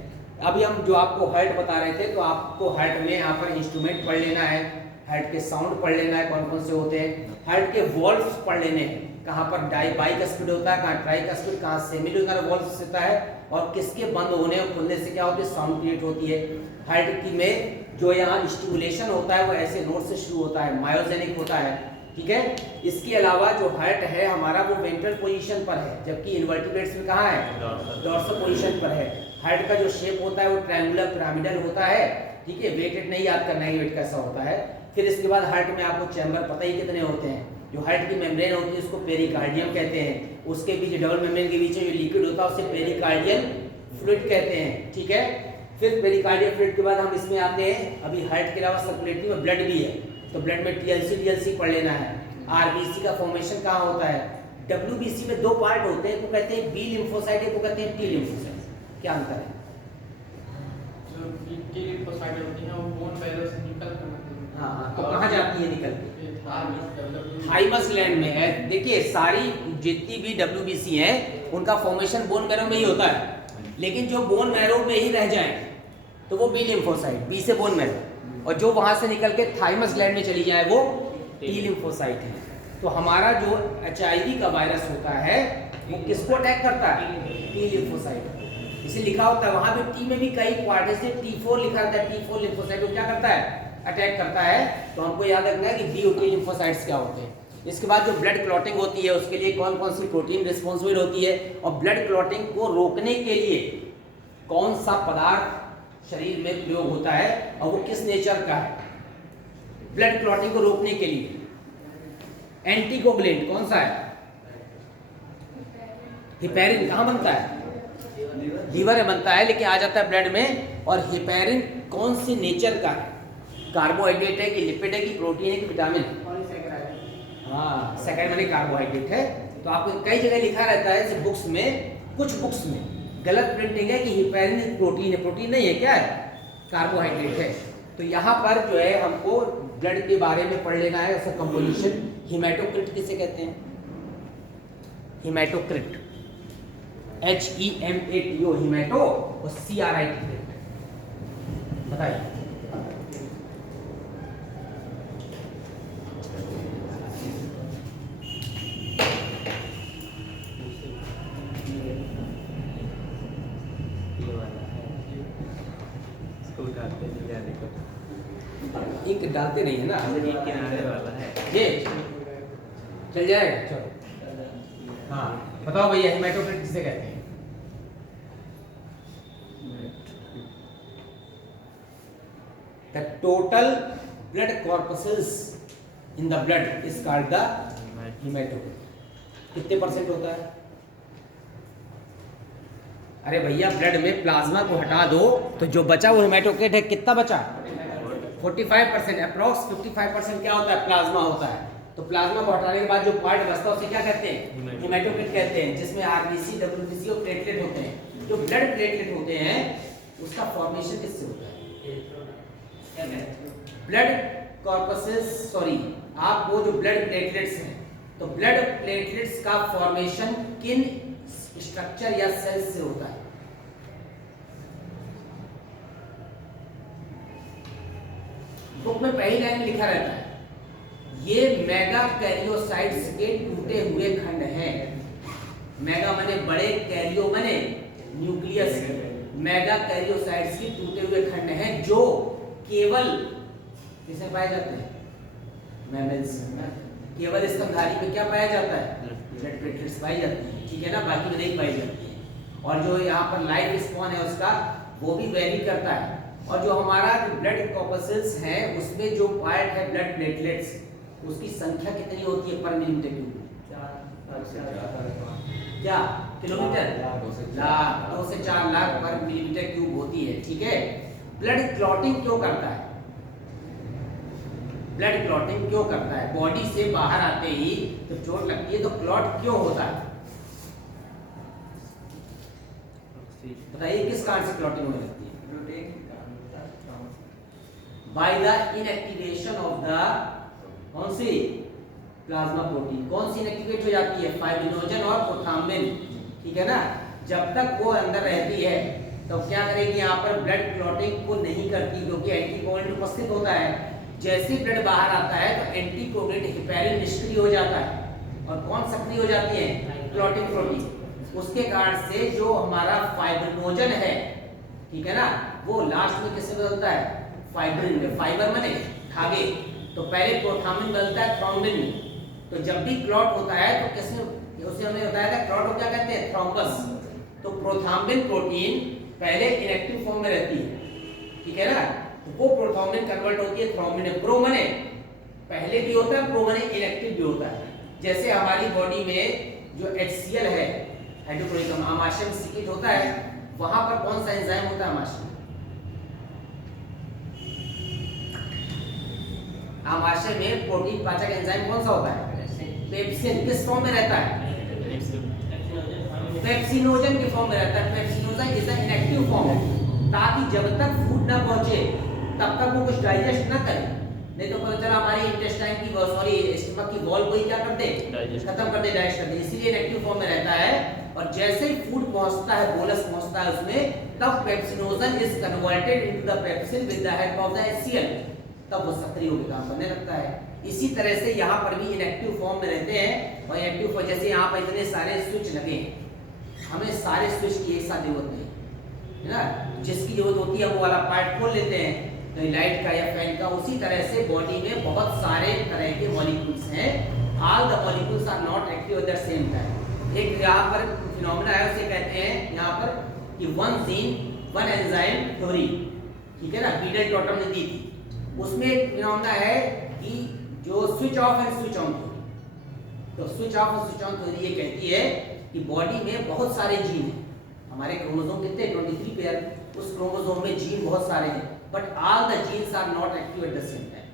अभी हम जो आपको हार्ट बता रहे थे, तो आपको हार्ट में यहाँ पर इंस्ट्रूमेंट पढ़ लेना है, हार्ट के साउंड पढ़ लेना है, कौन कौन से होते हैं, हार्ट के वॉल्व्स पढ़ लेने हैं, कहाँ पर बाइकस्पिड होता है, कहाँ ट्राइकस्पिड, कहाँ सेमिल्यूनर वॉल्व्स होता है, और किसके बंद होने और खुलने से क्या होती है, साउंड क्रिएट होती है। हार्ट की में जो यहाँ स्टिमुलेशन होता है वो ऐसे नोट से शुरू होता है, मायोजेनिक होता है। ठीक है, इसके अलावा जो हार्ट है हमारा वो वेंट्रल पोजीशन पर है, जबकि इन्वर्टिब्रेट्स में कहाँ है, डॉर्सल पोजीशन पर है। हार्ट का जो शेप होता है वो ट्रायंगुलर पिरामिडल होता है। ठीक है, वेटेड नहीं याद करना है वेट कैसा होता है। फिर इसके बाद हार्ट में आपको चैम्बर पता ही कितने होते हैं, जो हार्ट की मेम्ब्रेन होती है उसको पेरिकार्डियम कहते हैं, उसके बीच डबल मेम्ब्रेन के बीच में जो लिक्विड होता है उसे पेरिकार्डियल फ्लूइड कहते हैं। ठीक है, फिर पेरिकार्डियल फ्लूइड के बाद हम इसमें आते हैं, अभी हार्ट के अलावा सर्कुलेटरी में ब्लड भी है, तो ब्लड में टीएलसी पढ़ लेना है। आरबीसी का फॉर्मेशन कहाँ होता है, डब्ल्यूबीसी में 2 पार्ट होते हैं, को कहते हैं बी लिम्फोसाइट, को कहते हैं टी लिम्फोसाइट। क्या अंतर है, जो टी लिम्फोसाइट होती है वो बोन मैरो से निकल कर, हाँ, तो कहाँ जाती है निकल के, थाइमस ग्लैंड में है। देखिए सारी जितनी भी डब्ल्यूबीसी है उनका फॉर्मेशन बोन मैरो में ही होता है, लेकिन जो बोन मैरो में ही रह जाए तो वो बी लिम्फोसाइट, बी से बोन मैरो, और जो वहां से निकल के थाइमस ग्लैंड में चली जाए वो टी लिम्फोसाइट है। तो हमारा जो HIV का वायरस होता है वो किसको अटैक करता है, टी लिम्फोसाइट। इसे लिखा होता है वहां पे, टी में भी कई पार्ट है, T4 लिखा रहता है, T4 लिम्फोसाइट को क्या करता है, अटैक करता है। तो हमको याद रखना है कि बी और टी लिम्फोसाइट्स क्या होते हैं। इसके बाद जो ब्लड क्लॉटिंग होती है उसके लिए कौन कौन सी प्रोटीन रिस्पॉन्सिबल होती है, और ब्लड क्लॉटिंग को रोकने के लिए कौन सा पदार्थ शरीर में प्रयोग होता है और वो किस नेचर का है। ब्लड क्लॉटिंग को रोकने के लिए एंटीकोगुलेंट कौन सा है? हिपैरिन कहाँ बनता है? लीवर में बनता है, लेकिन आ जाता है ब्लड में। और हिपैरिन कौन सी नेचर का है? कार्बोहाइड्रेट है कि लिपिड है कि प्रोटीन है कि विटामिन? हाँ, सेकंड माने कार्बोहाइड्रेट है। तो आपको कई जगह लिखा रहता है जैसे बुक्स में, कुछ बुक्स में गलत प्रिंटिंग है कि हिपैरिन प्रोटीन है। प्रोटीन नहीं है, क्या है? कार्बोहाइड्रेट है। तो यहाँ पर जो है हमको ब्लड के बारे में पढ़ लेना है, उसका कंपोजिशन। हिमेटोक्रिट किसे कहते हैं? हिमेटोक्रिट, HEMATO हिमेटो और CRIT क्रिट। बताइए। इंक डालते नहीं है ना, किनारे वाला है ये चल जाएगा। चलो हाँ बताओ भैया, हिमेटोक्रिट किसे कहते हैं? The total blood corpuscles in the blood is called the hematocrit. कितने परसेंट होता है? अरे भैया ब्लड में प्लाज्मा को हटा दो तो जो बचा वो हेमाटोक्रिट है। कितना बचा? 45%। अप्रॉक्स 55% क्या होता है? प्लाज्मा होता है। तो प्लाज्मा को हटाने के बाद जो पार्ट बचता है उसे क्या कहते हैं? हेमाटोक्रिट कहते हैं, जिसमें आरबीसी, डब्ल्यूबीसी और प्लेटलेट होते हैं। जो ब्लड प्लेटलेट होते हैं उसका फॉर्मेशन किससे होता है? ब्लड कॉर्पसेस, सॉरी, आप वो जो ब्लड प्लेटलेट्स हैं, तो ब्लड प्लेटलेट्स का फॉर्मेशन किन स्ट्रक्चर या सेल्स से होता है? बुक में पहली लाइन में लिखा रहता है ये मेगा कैरियोसाइट्स के टूटे हुए खंड हैं। मेगा माने बड़े, कैरियो माने न्यूक्लियस। मेगा कैरियोसाइट्स के टूटे हुए खंड हैं जो केवल किसमें पाए जाते हैं? मैमल्स। केवल स्तनधारी में क्या पाया जाता है? ब्लड प्लेटलेट्स पाई जाती हैं, ठीक है ना, बाकी में नहीं पाई जाती है। और जो यहाँ पर लाइफ स्पॉन है उसका, वो भी वेरी करता है। और जो हमारा ब्लड कॉर्पसेल्स हैं उसमें जो पार्ट है ब्लड प्लेटलेट्स, उसकी संख्या कितनी होती है पर मिलीमीटर क्यूब? क्या किलोमीटर? लाख, 2 से 4 लाख पर मिलीमीटर क्यूब होती है, ठीक है। ब्लड क्लॉटिंग क्यों करता है? ब्लड क्लॉटिंग क्यों करता है? बॉडी से बाहर आते ही तो चोट लगती है, तो क्लॉट क्यों होता है? बताइए किस कारण से क्लॉटिंग होने लगती है? By the inactivation of the कौन सी? Plasma protein. कौन सी इनएक्टिवेट हो जाती है? फाइब्रिनोजन और प्रोथ्राम्बिन, ठीक है ना। जब तक वो अंदर रहती है तो क्या करेगी? यहाँ पर ब्लड क्लॉटिंग को नहीं करती, क्योंकि एंटीकोगुलेंट उपस्थित होता है। जैसे ही ब्लड बाहर आता है तो एंटीकोगुलेंट हिपैरिन निष्क्रिय हो जाता है, और कौन सक्रिय हो जाती है? Clotting protein. उसके कारण से जो हमारा फाइब्रिनोजन है, ठीक है ना, वो लास्ट में किससे बदलता है? फाइब्रिन में। फाइबर माने धागे। तो पहले प्रोथ्राम्बिन बदलता है थ्रोम्बिन में। तो जब भी क्लॉट होता है तो किसमें, उसे हमने बताया था क्लॉट को क्या कहते हैं? थ्रोम्बस। तो प्रोथ्राम्बिन प्रोटीन पहले इनएक्टिव फॉर्म में रहती है, ठीक है ना, तो वो प्रोथ्राम्बिन कन्वर्ट होती है थ्रोम्बिन में। प्रो माने पहले भी होता है, प्रो माने इनएक्टिव भी होता है। जैसे हमारी बॉडी में जो HCl है, हाइड्रोक्लोरिक आमाशय में सीक्रेट होता है, वहां पर कौन सा एंजाइम होता है? आमाशय। आमाशय में प्रोटीन पाचक एंजाइम कौन सा होता है? पेप्सिन। किस फॉर्म में रहता है? पेप्सिनोजन के फॉर्म में रहता है। Pepsinogen is the inactive form, ताकि जब तक फूड ना पहुंचे तब तक वो कुछ डाइजेस्ट ना करे। नहीं तो पता चला हमारी इंटेस्टाइन की, सॉरी, स्टमक की वॉल को ही क्या कर दे? खत्म कर दे, डाइजेस्ट कर दे। इसीलिए इनएक्टिव फॉर्म में रहता है। और जैसे ही फूड पहुंचता है, बोलस पहुंचता है उसमें, तब pepsinogen is converted into the pepsin with the help of the HCl, तब वो सक्रिय होकर काम करने लगता है। इसी तरह से यहाँ पर भी इनएक्टिव फॉर्म में रहते हैं। और एक्टिव फॉर्म, जैसे यहाँ पर इतने सारे स्विच लगे हैं, हमें सारे स्विच की एक साथ जरूरत नहीं है ना। जिसकी जरूरत होती है वो वाला पार्ट खोल लेते हैं, तो लाइट का या फैन का। उसी तरह से बॉडी में बहुत सारे तरह के मॉलिक्यूल्स हैं। All the molecules are not active at the same time. एक यहाँ पर फिनोमेना है, उसे कहते हैं यहाँ पर कि one gene one enzyme theory, ठीक है ना, बीडल टॉटम ने दी थी। उसमें एक फिनोमेना है कि जो switch off and switch on theory. तो स्विच ऑफ और स्विच ऑन थ्योरी ये कहती है कि बॉडी में बहुत सारे जीन हैं। हमारे क्रोमोसोम कितने 23 पेयर, उस क्रोमोसोम में जीन बहुत सारे हैं, but all the genes are not active at the same time.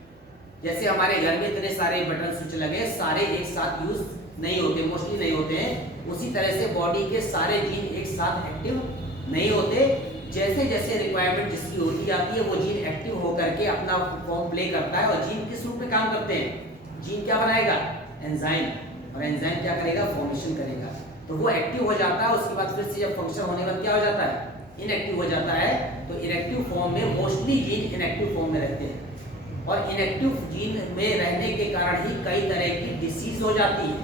जैसे हमारे घर में इतने सारे बटन स्विच लगे, सारे एक साथ यूज नहीं होते, मोस्टली नहीं होते हैं। उसी तरह से बॉडी के सारे जीन एक साथ एक्टिव नहीं होते। जैसे जैसे रिक्वायरमेंट जिसकी होती जाती है वो जीन एक्टिव होकर के अपना फॉर्म प्ले करता है। और जीन किस रूप में काम करते हैं? जीन क्या बनाएगा? एंजाइम, और एंजाइम क्या करेगा? फॉर्मेशन करेगा। तो वो एक्टिव हो जाता है, उसके बाद फिर से जब फंक्शन होने के बाद क्या हो जाता है? इनएक्टिव हो जाता है। तो इनएक्टिव फॉर्म में मोस्टली जीन इनएक्टिव फॉर्म में रहते हैं, और इनएक्टिव जीन में रहने के कारण ही कई तरह की डिसीज हो जाती है।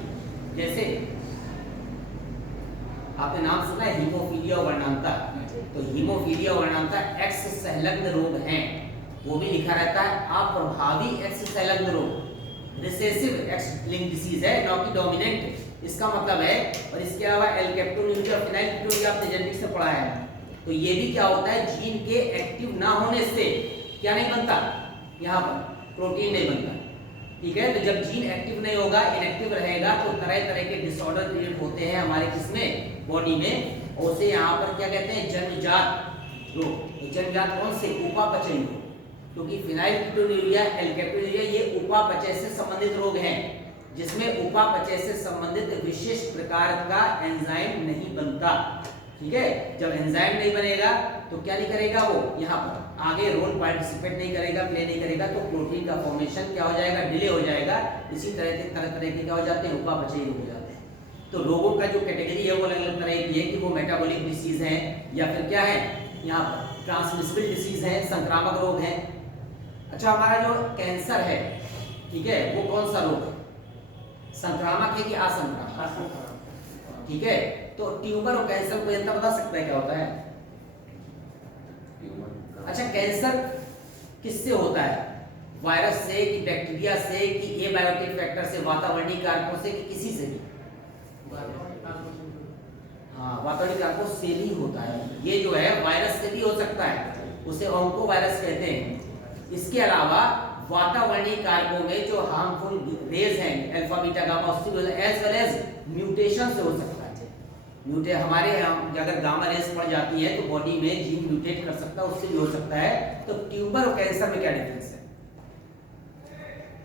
जैसे आपने नाम सुना है हीमोफीलिया वर्णांता, तो हीमोफीलिया वर्णांता एक्स संलग्न रोग हैं, वो भी लिखा रहता है। अप्रभावी एक्स संलग्न रोग, रिसेसिव एक्स लिंक डिसीज है, ना कि डोमिनेंट। इसका मतलब है, और इसके अलावा एल्केप्टोन्यूरिया, फिनाइलकेटोन्यूरिया आपने जेनेटिक्स से पढ़ा है, तो ये भी क्या होता है? जीन के एक्टिव ना होने से क्या नहीं बनता? यहाँ पर प्रोटीन नहीं बनता। ठीक है, तो जब जीन एक्टिव नहीं होगा, इनएक्टिव रहेगा, तो तरह तरह के डिसऑर्डर क्रिएट होते हैं हमारे किसमें? बॉडी में। और उसे यहाँ पर क्या कहते हैं? जन्मजात रोग। जन्मजात कौन से? उपापचयी रोग, क्योंकि फिनाइलकेटोन्यूरिया, एल्केप्टोन्यूरिया ये उपापचय से संबंधित रोग हैं, जिसमें उपापचय से संबंधित विशेष प्रकार का एंजाइम नहीं बनता। ठीक है, जब एंजाइम नहीं बनेगा तो क्या नहीं करेगा? वो यहाँ पर आगे रोल पार्टिसिपेट नहीं करेगा, प्ले नहीं करेगा, तो प्रोटीन का फॉर्मेशन क्या हो जाएगा? डिले हो जाएगा। इसी तरह के तरह के क्या हो जाते हैं? उपापचयी रोग हो जाते हैं। तो रोगों का जो कैटेगरी है वो अलग अलग तरह की है, कि वो मेटाबॉलिक डिसीज है या फिर क्या है, यहाँ पर ट्रांसमिसिबल डिसीज है, संक्रामक रोग है। अच्छा, हमारा जो कैंसर है, ठीक है, वो कौन सा रोग है? संक्रामक है कि असंक्रामक? ठीक है, तो ट्यूमर और कैंसर को जनता बता सकता है क्या होता है? अच्छा, कैंसर किससे होता है? वायरस से कि बैक्टीरिया से कि एबायोटिक फैक्टर से, वातावरणीय कारकों से कि किसी से भी? हाँ, वातावरणीय कारकों से भी होता है। ये जो है वायरस से भी हो सकता है, उसे ऑन्को वायरस कहते हैं। इसके अलावा वातावरणीय कारकों में जो हार्मफुल रेज हैं, अल्फा बीटा गामा, उससे भी एज वेल एज म्यूटेशन से हो सकता है। हमारे अगर गामा रेज पड़ जाती है तो बॉडी में जीन म्यूटेट कर सकता है, उससे भी हो सकता है। तो ट्यूमर और कैंसर में क्या डिफरेंस है?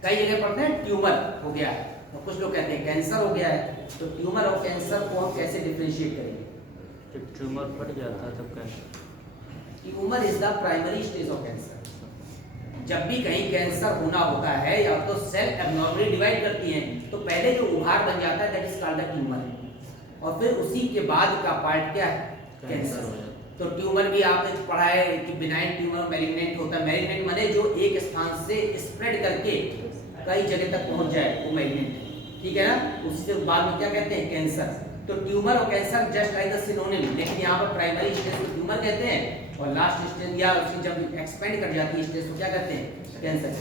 कई जगह पढ़ते हैं ट्यूमर हो गया है, तो कुछ लोग कहते हैं कैंसर हो गया है। तो ट्यूमर और कैंसर को हम कैसे डिफरेंशिएट करेंगे? जब ट्यूमर फट जाता है तब cancer. Tumour is the primary stage of cancer. जब भी कहीं कैंसर होना होता है, या तो सेल एब्नॉर्मली डिवाइड करती हैं, तो पहले जो उभार बन जाता है that is called the tumour, और फिर उसी के बाद का पार्ट क्या है? कैंसर हो जाता है। तो ट्यूमर भी आपने पढ़ा है कि बिनाइन ट्यूमर, मैलिग्नेंट होता है। मैलिग्नेंट माने जो एक स्थान से स्प्रेड करके कई जगह तक पहुंच जाए, वो मैलिग्नेंट है। ठीक है ना? उसी से बाद में क्या कहते हैं? कैंसर। तो ट्यूमर और cancer just like the synonym, लेकिन यहाँ पर प्राइमरी स्टेज को ट्यूमर कहते हैं, और लास्ट स्टेज या उसकी जब एक्सपेंड कर जाती है स्टेज को क्या कहते हैं? कैंसर।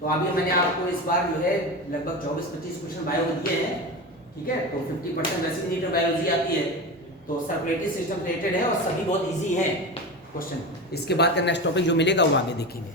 तो अभी मैंने आपको इस बार जो है लगभग 24-25 क्वेश्चन बायो के दिए हैं। ठीक है, तो 50% वैसे भी नीट बायोलॉजी आती है, तो सर्कुलेटरी सिस्टम रिलेटेड है और सभी बहुत इजी हैं क्वेश्चन। इसके बाद का नेक्स्ट टॉपिक जो मिलेगा वो आगे देखेंगे।